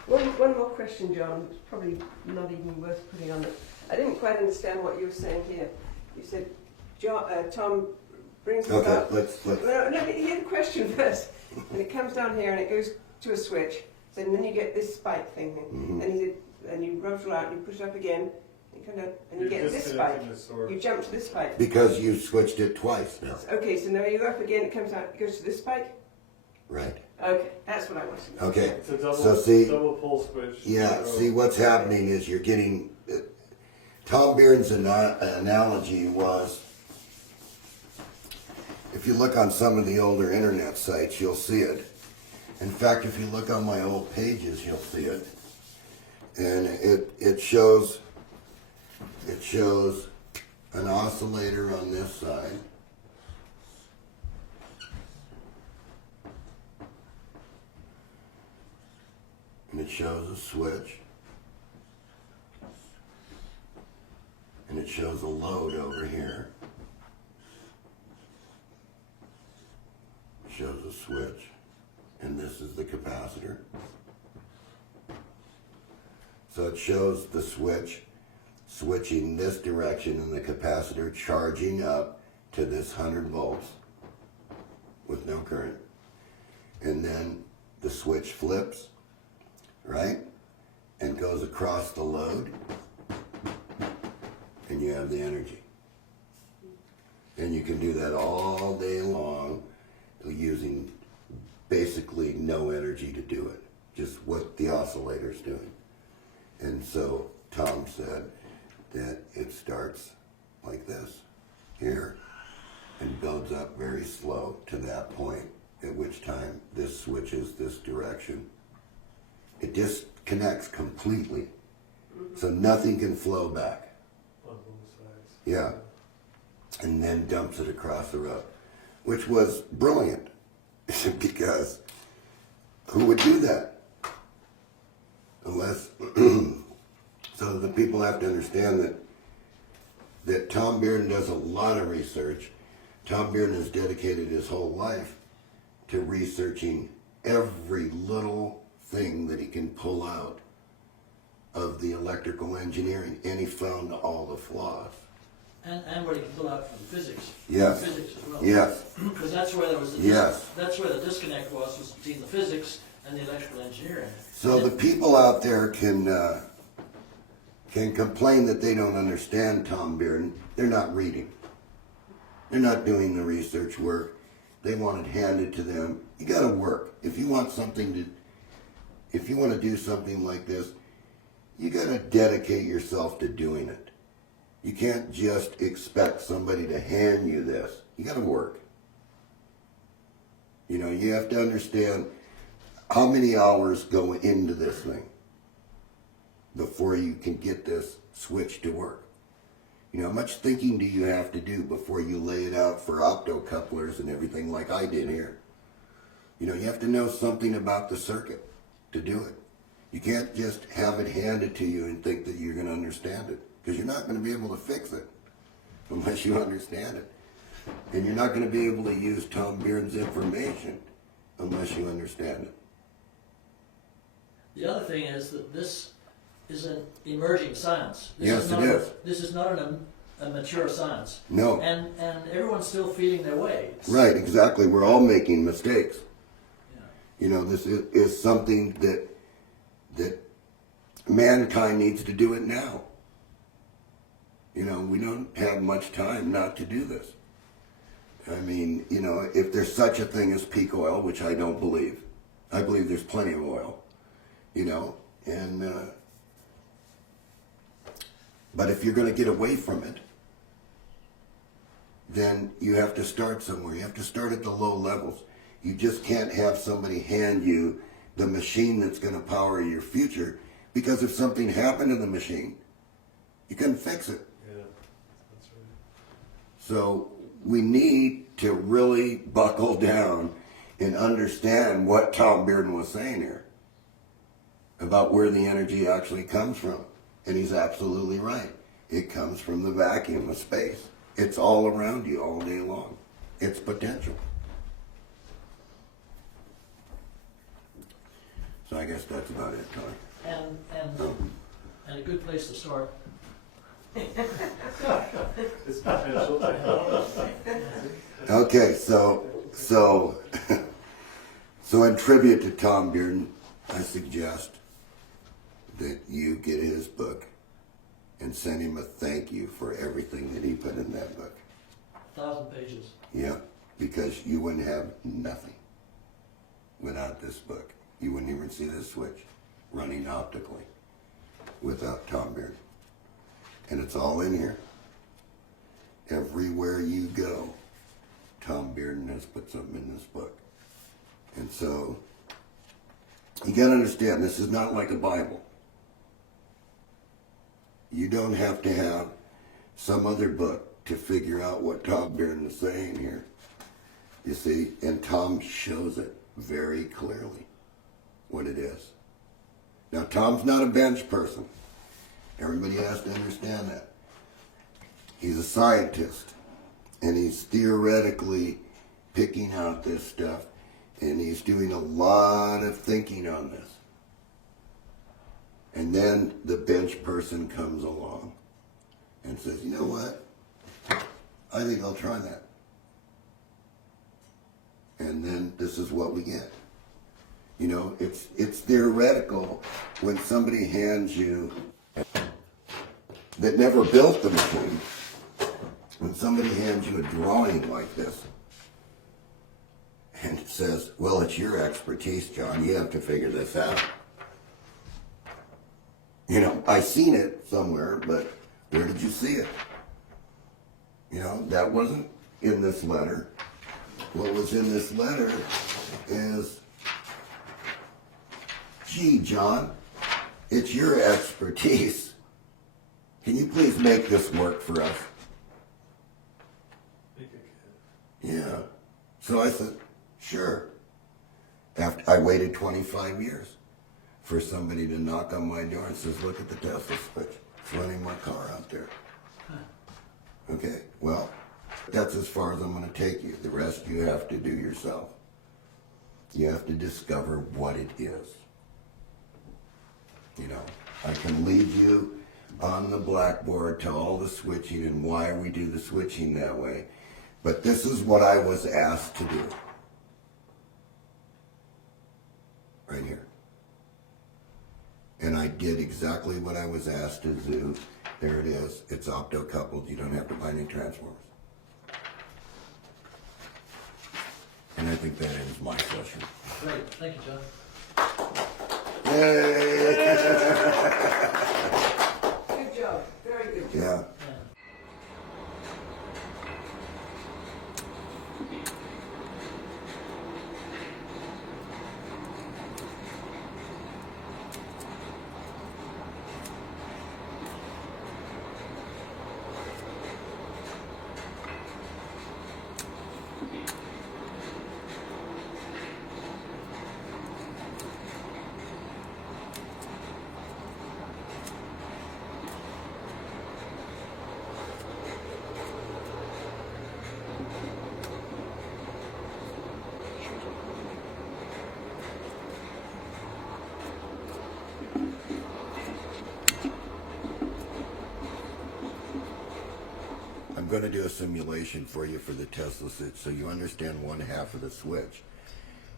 One more question, John. It's probably not even worth putting on it. I didn't quite understand what you were saying here. You said Tom brings it Okay, up. let's. No, hear the question first. And it comes down here and it goes to a switch. So and then you get this spike thing. Mm-hmm. And he said, and you roll out and you push it up again. And you get this spike. You jump to this spike. Because you switched it twice now. Okay, so now you go up again, it comes out, it goes to this spike? Right. Okay, that's what I want to know. Okay. It's a double, So see, double pole switch. yeah, see what's happening is you're getting, Tom Bearden's analogy was, if you look on some of the older internet sites, you'll see it. In fact, if you look on my old pages, you'll see it. And it shows an oscillator on this side. And it shows a switch. And it shows a load over here. It shows a switch. And this is the capacitor. So it shows the switch switching this direction and the capacitor charging up to this 100 volts with no current. And then the switch flips, right? And goes across the load, and you have the energy. And you can do that all day long using basically no energy to do it, just what the oscillator's doing. And so Tom said that it starts like this here and builds up very slow to that point, at which time this switches this direction. It disconnects completely, so nothing can flow back. On both sides. Yeah, and then dumps it across the road, which was brilliant because who would do that? Unless, so the people have to understand that Tom Bearden does a lot of research. Tom Bearden has dedicated his whole life to researching every little thing that he can pull out of the electrical engineering, and he found all the flaws. And what he can pull out from physics. Yes. Physics as well. Yes, Because that's where there was the Yes. that's where the disconnect was between the physics and the electrical engineering. so the people out there can complain that they don't understand Tom Bearden. They're not reading. They're not doing the research work. They want it handed to them. You gotta work. If you want to do something like this, you gotta dedicate yourself to doing it. You can't just expect somebody to hand you this. You gotta work. You know, you have to understand how many hours go into this thing before you can get this switch to work. You know, how much thinking do you have to do before you lay it out for optocouplers and everything like I did here? You know, you have to know something about the circuit to do it. You can't just have it handed to you and think that you're going to understand it, because you're not going to be able to fix it unless you understand it. And you're not going to be able to use Tom Bearden's information unless you understand it. The other thing is that this is an emerging science. Yes, it is. This is not a mature science. No. And everyone's still feeling their way. Right, exactly. We're all making mistakes. Yeah. You know, this is something that mankind needs to do it now. You know, we don't have much time not to do this. I mean, you know, if there's such a thing as peak oil, which I don't believe, I believe there's plenty of oil, you know, and but if you're going to get away from it, then you have to start somewhere. You have to start at the low levels. You just can't have somebody hand you the machine that's going to power your future, because if something happened to the machine, you couldn't fix it. Yeah, that's right. So we need to really buckle down and understand what Tom Bearden was saying here about where the energy actually comes from. And he's absolutely right. It comes from the vacuum of space. It's all around you all day long. It's potential. So I guess that's about it, Tom. And a good place to start. It's potential. Okay, so in tribute to Tom Bearden, I suggest that you get his book and send him a thank you for everything that he put in that book. 1,000 pages. Yeah, because you wouldn't have nothing without this book. You wouldn't even see this switch running optically without Tom Bearden. And it's all in here. Everywhere you go, Tom Bearden has put something in this book. And so, you gotta understand, this is not like a Bible. You don't have to have some other book to figure out what Tom Bearden is saying here. You see, and Tom shows it very clearly what it is. Now, Tom's not a bench person. Everybody has to understand that. He's a scientist, and he's theoretically picking out this stuff, and he's doing a lot of thinking on this. And then the bench person comes along and says, you know what? I think I'll try that. And then this is what we get. You know, it's theoretical when somebody hands you, that never built the machine, when somebody hands you a drawing like this and it says, well, it's your expertise, John, you have to figure this out. You know, I seen it somewhere, but where did you see it? You know, that wasn't in this letter. What was in this letter is, gee, John, it's your expertise. Can you please make this work for us? Yeah. So I said, sure. After I waited 25 years for somebody to knock on my door and says, look at the Tesla switch. It's running my car out there. Okay, well, that's as far as I'm going to take you. The rest you have to do yourself. You have to discover what it is. You know, I can lead you on the blackboard to all the switching and why we do the switching that way. But this is what I was asked to do. Right here. And I did exactly what I was asked to do. There it is. It's opto-coupled. You don't have to buy any transformers. And I think that ends my session. Great, thank you, John. Yay! Good job, very good job. Yeah. Yeah. I'm going to do a simulation for you for the Tesla switch so you understand one half of the switch.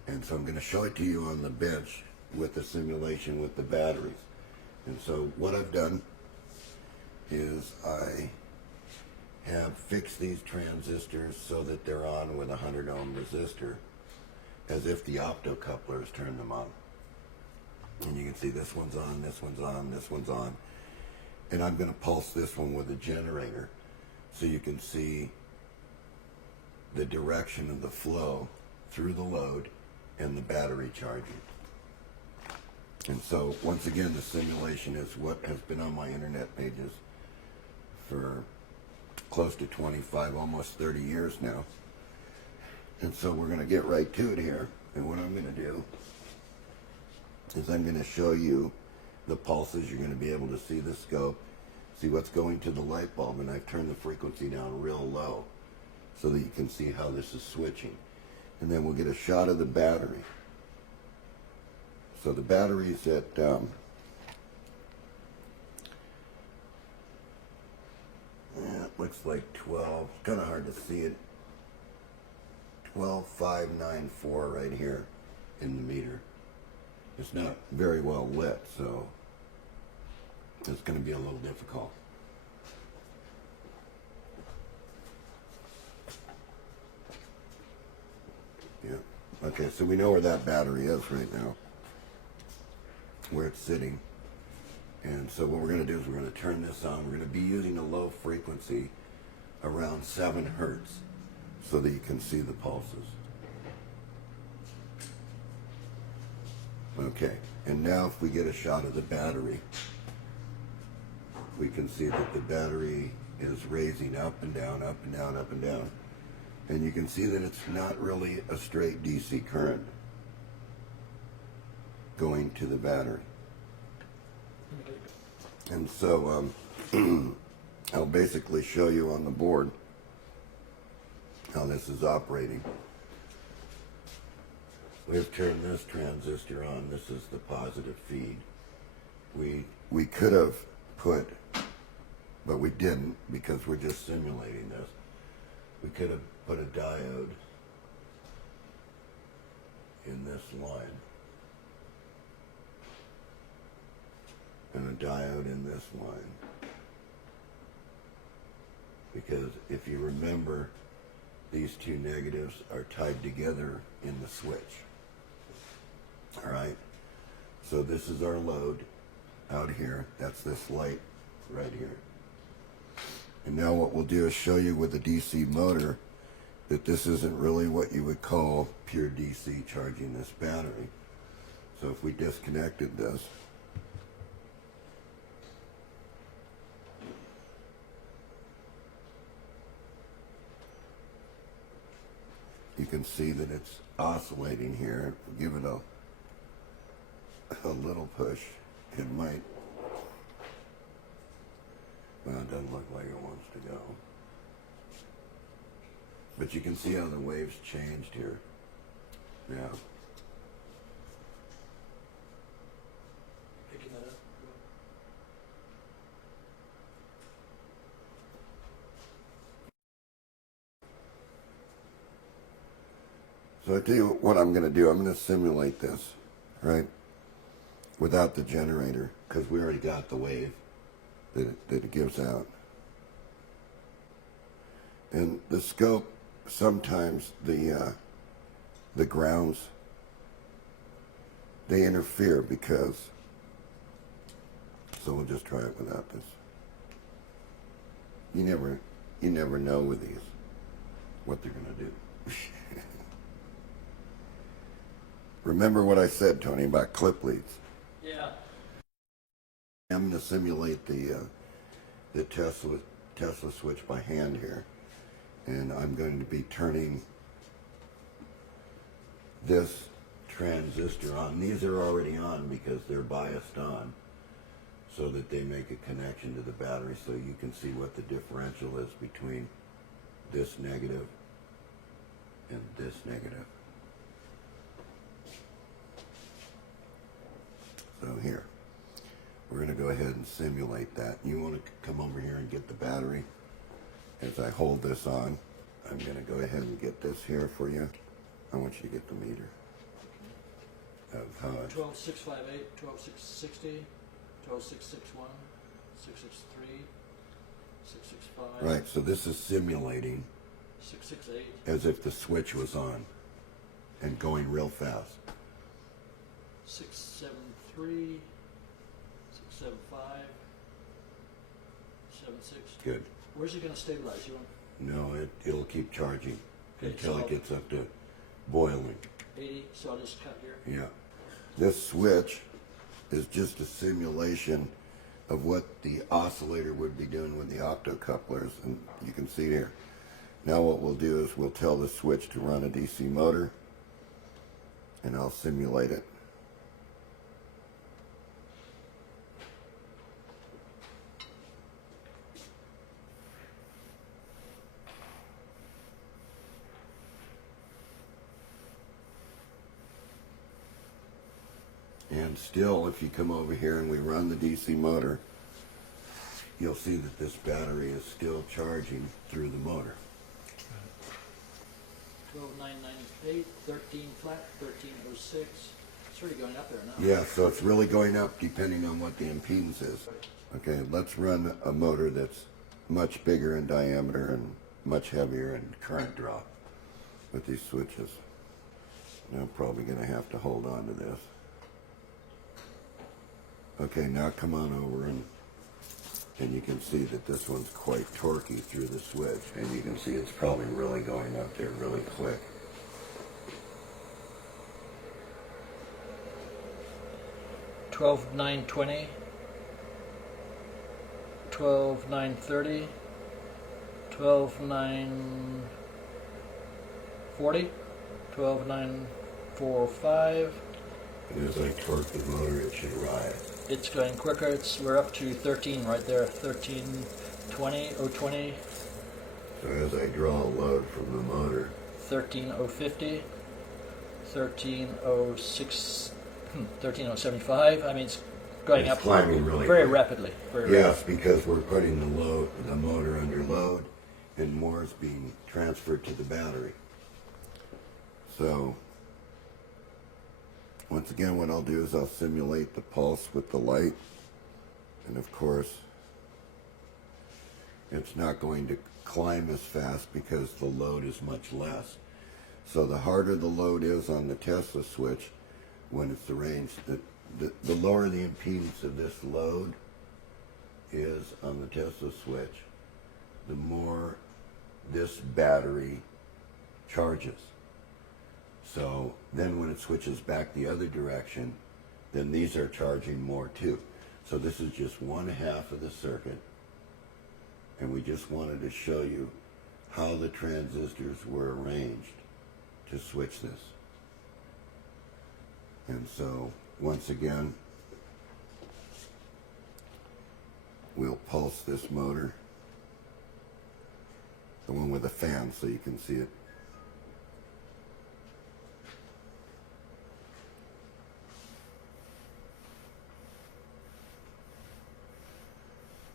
And so I'm going to show it to you on the bench with the simulation with the batteries. And so what I've done is I have fixed these transistors so that they're on with a 100 ohm resistor as if the optocouplers turn them on. And you can see this one's on, this one's on, this one's on. And I'm going to pulse this one with a generator so you can see the direction of the flow through the load and the battery charging. And so once again, the simulation is what has been on my internet pages for close to 25, almost 30 years now. And so we're going to get right to it here. And what I'm going to do is I'm going to show you the pulses. You're going to be able to see the scope, see what's going to the light bulb, and I've turned the frequency down real low so that you can see how this is switching. And then we'll get a shot of the battery. So the battery's at yeah, it looks like 12, kind of hard to see it, 12594 right here in the meter. It's not very well lit, so it's going to be a little difficult. Yeah. Okay, so we know where that battery is right now, where it's sitting. And so what we're going to do is we're going to turn this on. We're going to be using a low frequency around 7 hertz so that you can see the pulses. Okay, and now if we get a shot of the battery, we can see that the battery is raising up and down, up and down, up and down. And you can see that it's not really a straight DC current going to the battery. And so I'll basically show you on the board how this is operating. We've turned this transistor on. This is the positive feed. We could have put, but we didn't because we're just simulating this. We could have put a diode in this line and a diode in this line. Because if you remember, these two negatives are tied together in the switch. All right, so this is our load out here. That's this light right here. And now what we'll do is show you with the DC motor that this isn't really what you would call pure DC charging this battery. So if we disconnected this, you can see that it's oscillating here. Give it a little push. It might, well, it doesn't look like it wants to go. But you can see how the waves changed here. Yeah. Picking that up. So I tell you what I'm going to do. I'm going to simulate this, right, without the generator, because we already got the wave that it gives out. And the scope, sometimes the grounds, they interfere because, so we'll just try it without this. You never know with these what they're going to do. Remember what I said, Tony, about clip leads. Yeah. I'm going to simulate the Tesla switch by hand here, and I'm going to be turning this transistor on. These are already on because they're biased on, so that they make a connection to the battery, so you can see what the differential is between this negative and this negative. So here, we're going to go ahead and simulate that. You want to come over here and get the battery. As I hold this on, I'm going to go ahead and get this here for you. I want you to get the meter of how it, 12658, 12660, 12661, 663, 665. right, so this is simulating 668. as if the switch was on and going real fast. 673, 675, 76. Good. Where's it going to stabilize? You want No, it'll keep charging Okay, until so- it gets up to boiling. 80? So I'll just cut here. Yeah. This switch is just a simulation of what the oscillator would be doing with the optocouplers, and you can see here. Now what we'll do is we'll tell the switch to run a DC motor, and I'll simulate it. And still, if you come over here and we run the DC motor, you'll see that this battery is still charging through the motor. 12998, 13 flat, 1306. It's already going up there now. Yeah, so it's really going up depending on what the impedance is. Okay, let's run a motor that's much bigger in diameter and much heavier in current draw with these switches. And I'm probably going to have to hold on to this. Okay, now come on over and you can see that this one's quite torquey through the switch, and you can see it's probably really going up there really quick. Twelve nine 12 12 945. And as I torque the motor, it should rise. It's going quicker. We're up to 13 right there. 1320, 020, So as I draw a load from the motor, 13050, 13006, 13075. I mean, it's going it's up climbing really very quick. rapidly. Very Yes, because we're putting the motor under load, and more is being transferred to the battery. So once again, what I'll do is I'll simulate the pulse with the light, and of course it's not going to climb as fast because the load is much less. So the harder the load is on the Tesla switch when it's arranged, the lower the impedance of this load is on the Tesla switch, the more this battery charges. So then when it switches back the other direction, then these are charging more too. So this is just one half of the circuit, and we just wanted to show you how the transistors were arranged to switch this. And so once again, we'll pulse this motor, the one with the fan, so you can see it.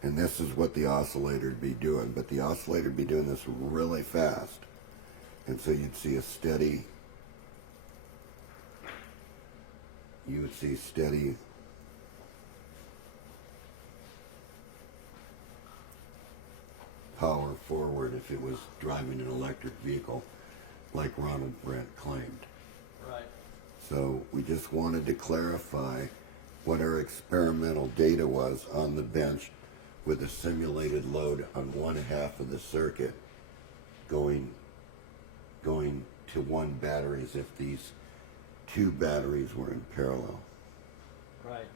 And this is what the oscillator would be doing, but the oscillator would be doing this really fast. And so you'd see a steady you would see steady power forward if it was driving an electric vehicle, like Ronald Brent claimed. Right. So we just wanted to clarify what our experimental data was on the bench with a simulated load on one half of the circuit going to one battery as if these two batteries were in parallel. Right.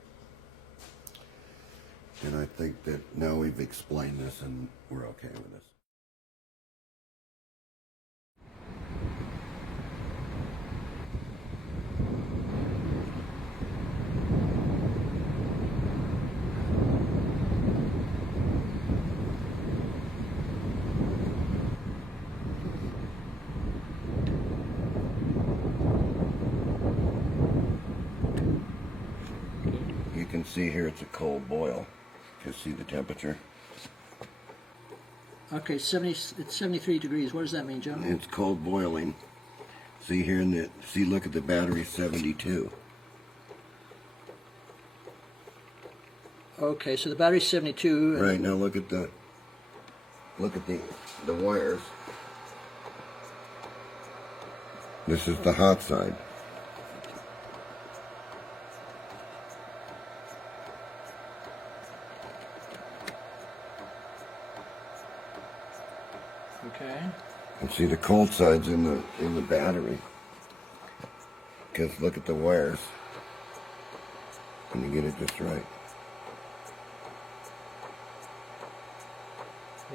And I think that now we've explained this and we're okay with this. You can see here it's a cold boil. You can see the temperature. Okay, it's 73 degrees. What does that mean, John? It's cold boiling. See here look at the battery 72. Okay, so the battery's 72. Right, now look at the wires. This is the hot side. Okay. And see the cold side's in the battery. Because look at the wires. And you get it just right.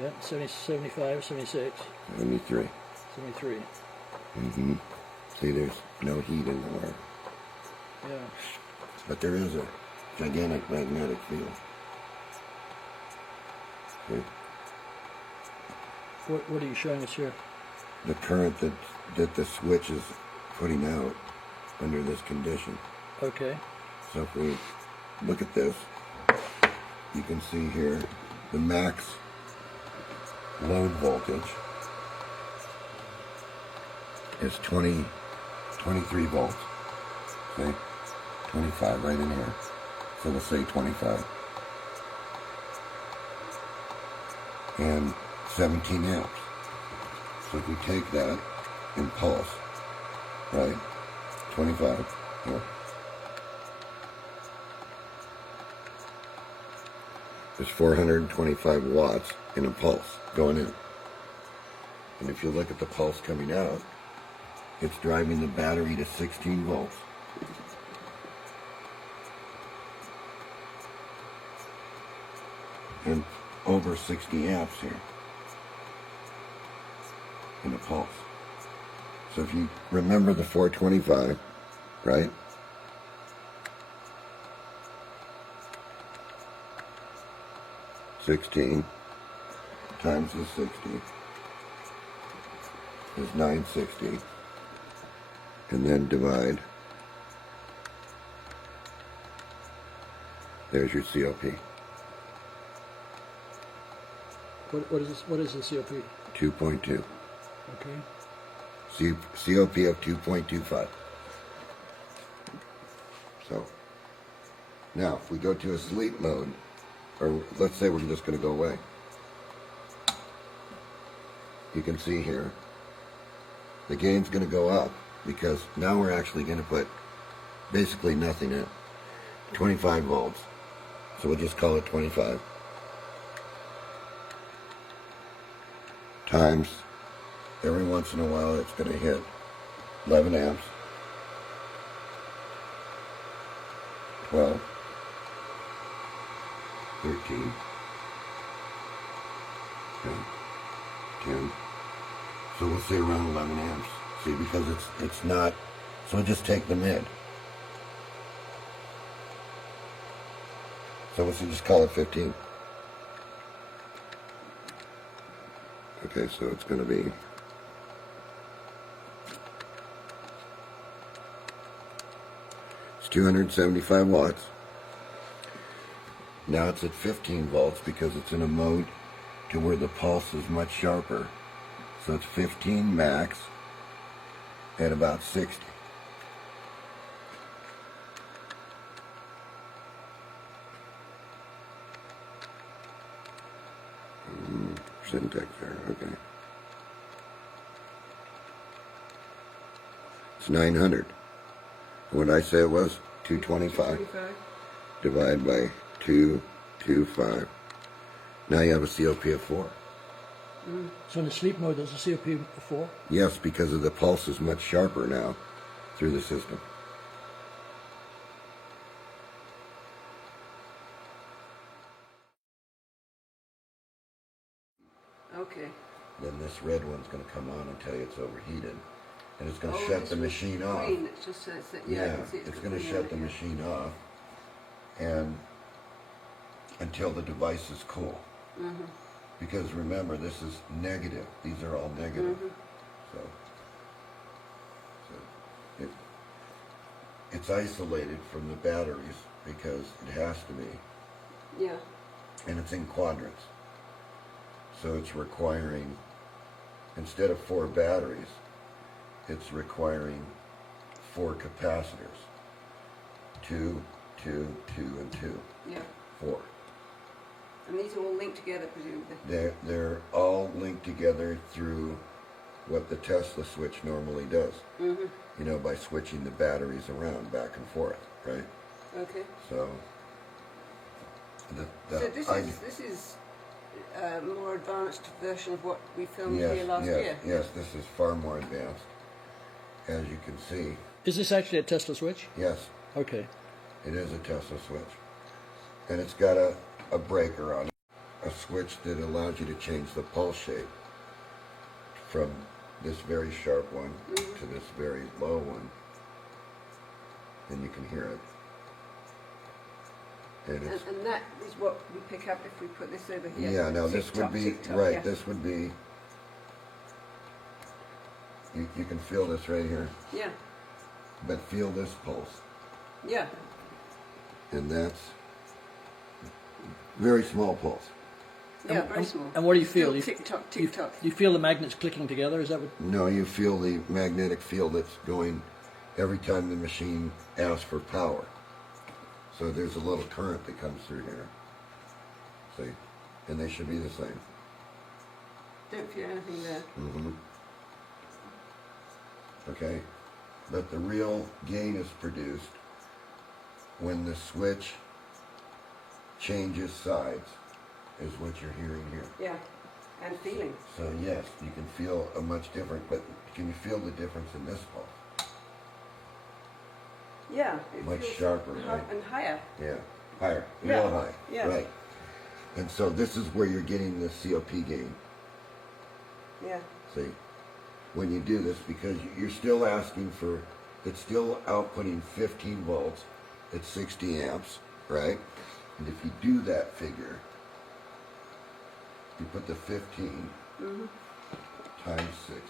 Yep, 70, 75, 76, 73. 73. Mm-hmm. See, there's no heat in the wire. Yeah. But there is a gigantic magnetic field. See? What are you showing us here? The current that the switch is putting out under this condition. Okay. So if we look at this, you can see here the max load voltage is 23 volts. See? 25 right in here. So we'll say 25. And 17 amps. So if we take that in pulse, right? 25. Here. There's 425 watts in a pulse going in. And if you look at the pulse coming out, it's driving the battery to 16 volts. And over 60 amps here in a pulse. So if you remember the 425, right? $16 times the 60 is $960, and then divide. There's your COP. What is this? What is the COP? 2.2. Okay. COP of 2.25. So now if we go to a sleep mode, or let's say we're just going to go away, you can see here the gain's going to go up because now we're actually going to put basically nothing in. 25 volts. So we'll just call it 25 times, every once in a while it's going to hit 11 amps, 12, 13, 10. So we'll say around 11 amps. See, because it's not, so we'll just take the mid. So we'll just call it 15. Okay, so it's going to be it's 275 watts. Now it's at 15 volts because it's in a mode to where the pulse is much sharper. So it's 15 max at about 60. Syntax error, okay. It's 900. What did I say it was? 225. 225. Divide by 225. Now you have a COP of 4. So in the sleep mode, there's a COP of 4? Yes, because of the pulse is much sharper now through the system. Okay. Then this red one's going to come on and tell you it's overheated. And it's going to Oh, shut this the was machine off. green. It just says that, yeah, I Yeah, can see it's got going to green shut on the it, yeah. machine off and until the device is cool. Mm-hmm. Because remember, this is negative. These are all negative. Mm-hmm. So it's isolated from the batteries because it has to be. Yeah. And it's in quadrants. So it's requiring, instead of 4 batteries, it's requiring 4 capacitors. 2, 2, 2, and 2. Yeah. 4. And these are all linked together, presumably. They're all linked together through what the Tesla switch normally does. Mm-hmm. You know, by switching the batteries around back and forth, right? Okay. So, So this is a more advanced version of what we filmed yes, here last yes, year. yes, this is far more advanced, as you can see. Is this actually a Tesla switch? Yes, Okay. it is a Tesla switch, and it's got a breaker on it, a switch that allows you to change the pulse shape from this very sharp one to this very low one, and you can hear it. And it's, And that is what we pick up if we put this over here. yeah, now this Tick-tock, would be, tick-tock, right, yeah. this would be, you can feel this right here, Yeah, but feel this pulse, yeah. and that's very small pulse. Yeah, very small. And what do you feel? You- Tick-tock, You, tick-tock. you feel the magnets clicking together? Is that what? No, you feel the magnetic field that's going every time the machine asks for power. So there's a little current that comes through here. See? And they should be the same. Don't feel anything there. Mm-hmm. Okay? But the real gain is produced when the switch changes sides, is what you're hearing here. Yeah, and feeling. So yes, you can feel a much different, but can you feel the difference in this pulse? Yeah. It Much feels sharper, hi- right? And higher. Yeah, higher, Yeah, real high, yeah. right. And so this is where you're getting the COP gain, Yeah. see? When you do this, because you're still asking for, it's still outputting 15 volts at 60 amps, right? And if you do that figure, you put the 15 times 60,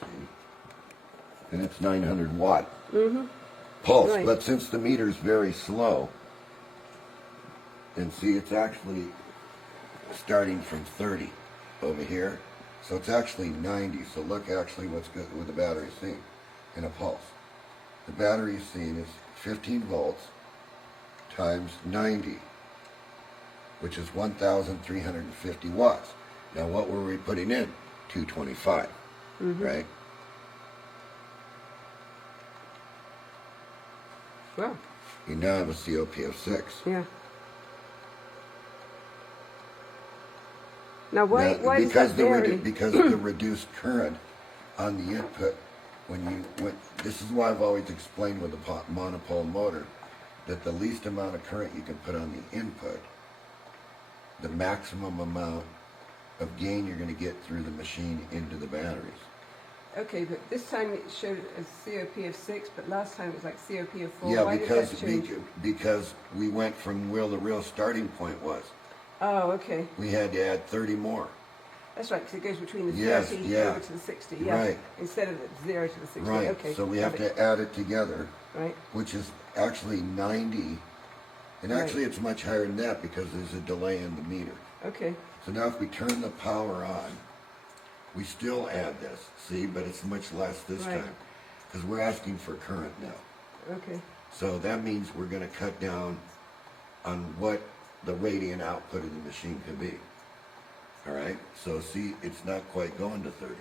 and it's 900 watt pulse. Right. But since the meter's very slow, and see, it's actually starting from 30 over here, so it's actually 90. So look actually what's good with the battery seeing in a pulse. The battery seeing is 15 volts times 90, which is 1,350 watts. Now what were we putting in? 225, right? Well, You now have a COP of 6. yeah. Now, why Now, does because that vary? because the reduced current on the input, this is why I've always explained with the monopole motor that the least amount of current you can put on the input, the maximum amount of gain you're going to get through the machine into the batteries. Okay, but this time it showed a COP of 6, but last time it was like COP of 4. Yeah, Why because did that change? because we went from where the real starting point was. Oh, okay. We had to add 30 more. That's right, because it goes between the 30 Yes, yeah. over to the 60. Yeah. Right. Instead of the 0 to the 60. Right. Okay. So we got have it. to add it together, Right. which is actually 90. And Right. actually it's much higher than that because there's a delay in the meter. Okay. So now if we turn the power on, we still add this, see, but it's much less this Right. time because we're asking for current now. Okay. So that means we're going to cut down on what the radiant output of the machine can be. All right, so see, it's not quite going to 30.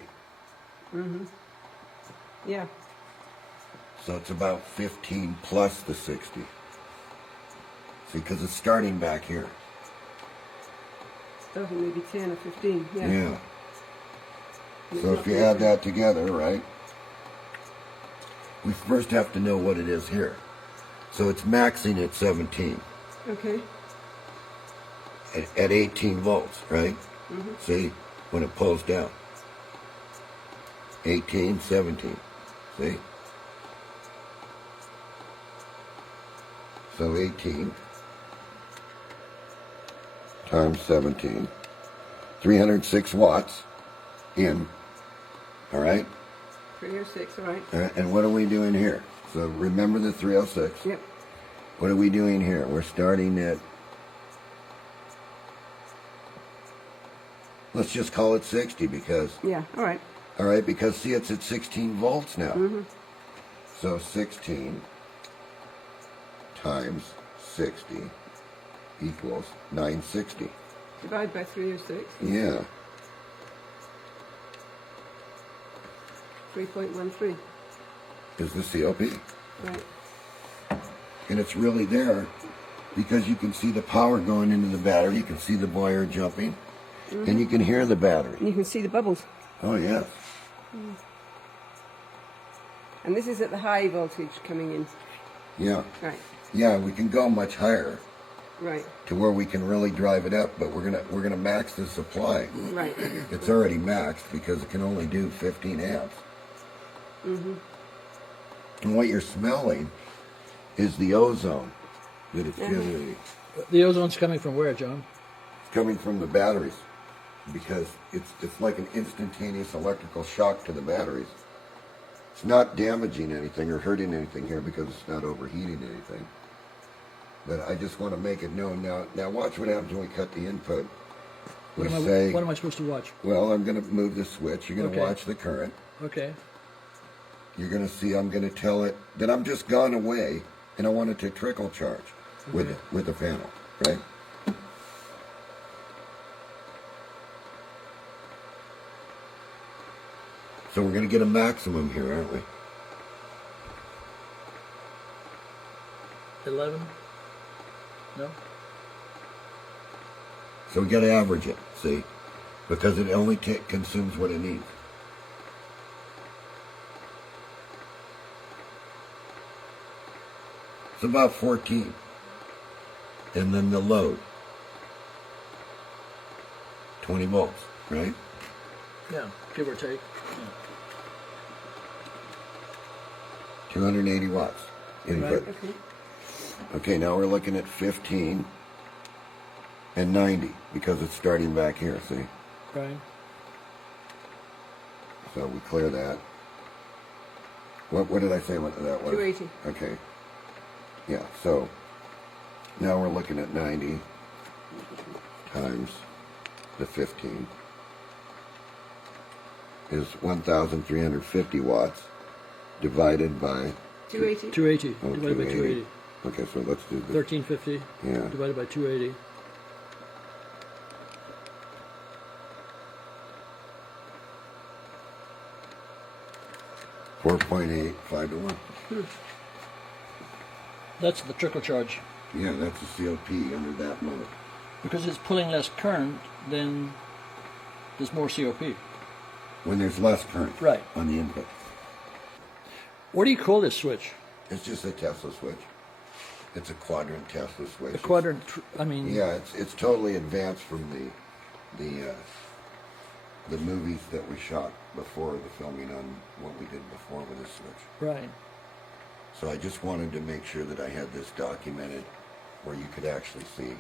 Yeah. So it's about 15 plus the 60. See, because it's starting back here. Starting maybe 10 or 15. Yeah. Yeah. And it's So not if you very add good. that together, right? We first have to know what it is here. So it's maxing at 17. Okay. At 18 volts, right? See, when it pulls down. 18, 17. See? So 18 times 17. 306 watts in. All right? 306, all right. And what are we doing here? So remember the 306. Yep. What are we doing here? We're starting at, let's just call it 60 because, Yeah, all right. all right, because see, it's at 16 volts now. So 16 times 60 equals 960. Divide by 306. Yeah. 3.13. Is the COP. Right. And it's really there because you can see the power going into the battery. You can see the boiler jumping. And you can hear the battery. And you can see the bubbles. Oh, yes. And this is at the high voltage coming in. Yeah. Right. Yeah, we can go much higher Right. to where we can really drive it up, but we're gonna max the supply. Right. It's already maxed because it can only do 15 amps. And what you're smelling is the ozone that it's generating. The ozone's coming from where, John? It's coming from the batteries because it's like an instantaneous electrical shock to the batteries. It's not damaging anything or hurting anything here because it's not overheating anything. But I just want to make it known now. Now watch what happens when we cut the input. We say, What am I supposed to watch? well, I'm going to move the switch. You're going to Okay. watch the current. Okay. You're going to see I'm going to tell it that I'm just gone away and I want it to trickle charge with the panel, right? So we're going to get a maximum here, aren't we? 11? No? So we got to average it, see? Because it only consumes what it needs. It's about 14. And then the load. 20 volts, right? Yeah, give or take. 280 watts input. Right. Okay. Okay, now we're looking at 15 and 90 because it's starting back here, see? Right. So we clear that. What did I say what that was? 280. Okay. Yeah, so now we're looking at 90 times the 15 is 1,350 watts divided by 280. 280 oh, divided by 280. Okay, so let's do the 1350 yeah. divided by 280. .8, 5 to 1. That's the trickle charge. Yeah, that's the COP under that mode. Because it's pulling less current, then there's more COP. When there's less current Right. on the input. What do you call this switch? It's just a Tesla switch. It's a quadrant Tesla switch. The quadrant, Yeah, it's totally advanced from the movies that we shot before the filming on what we did before with this switch. Right. So I just wanted to make sure that I had this documented where you could actually see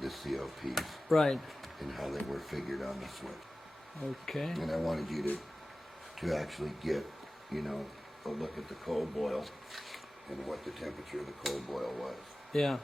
the COPs Right. and how they were figured on the switch. Okay. And I wanted you to actually get, a look at the cold boil and what the temperature of the cold boil was. Yeah.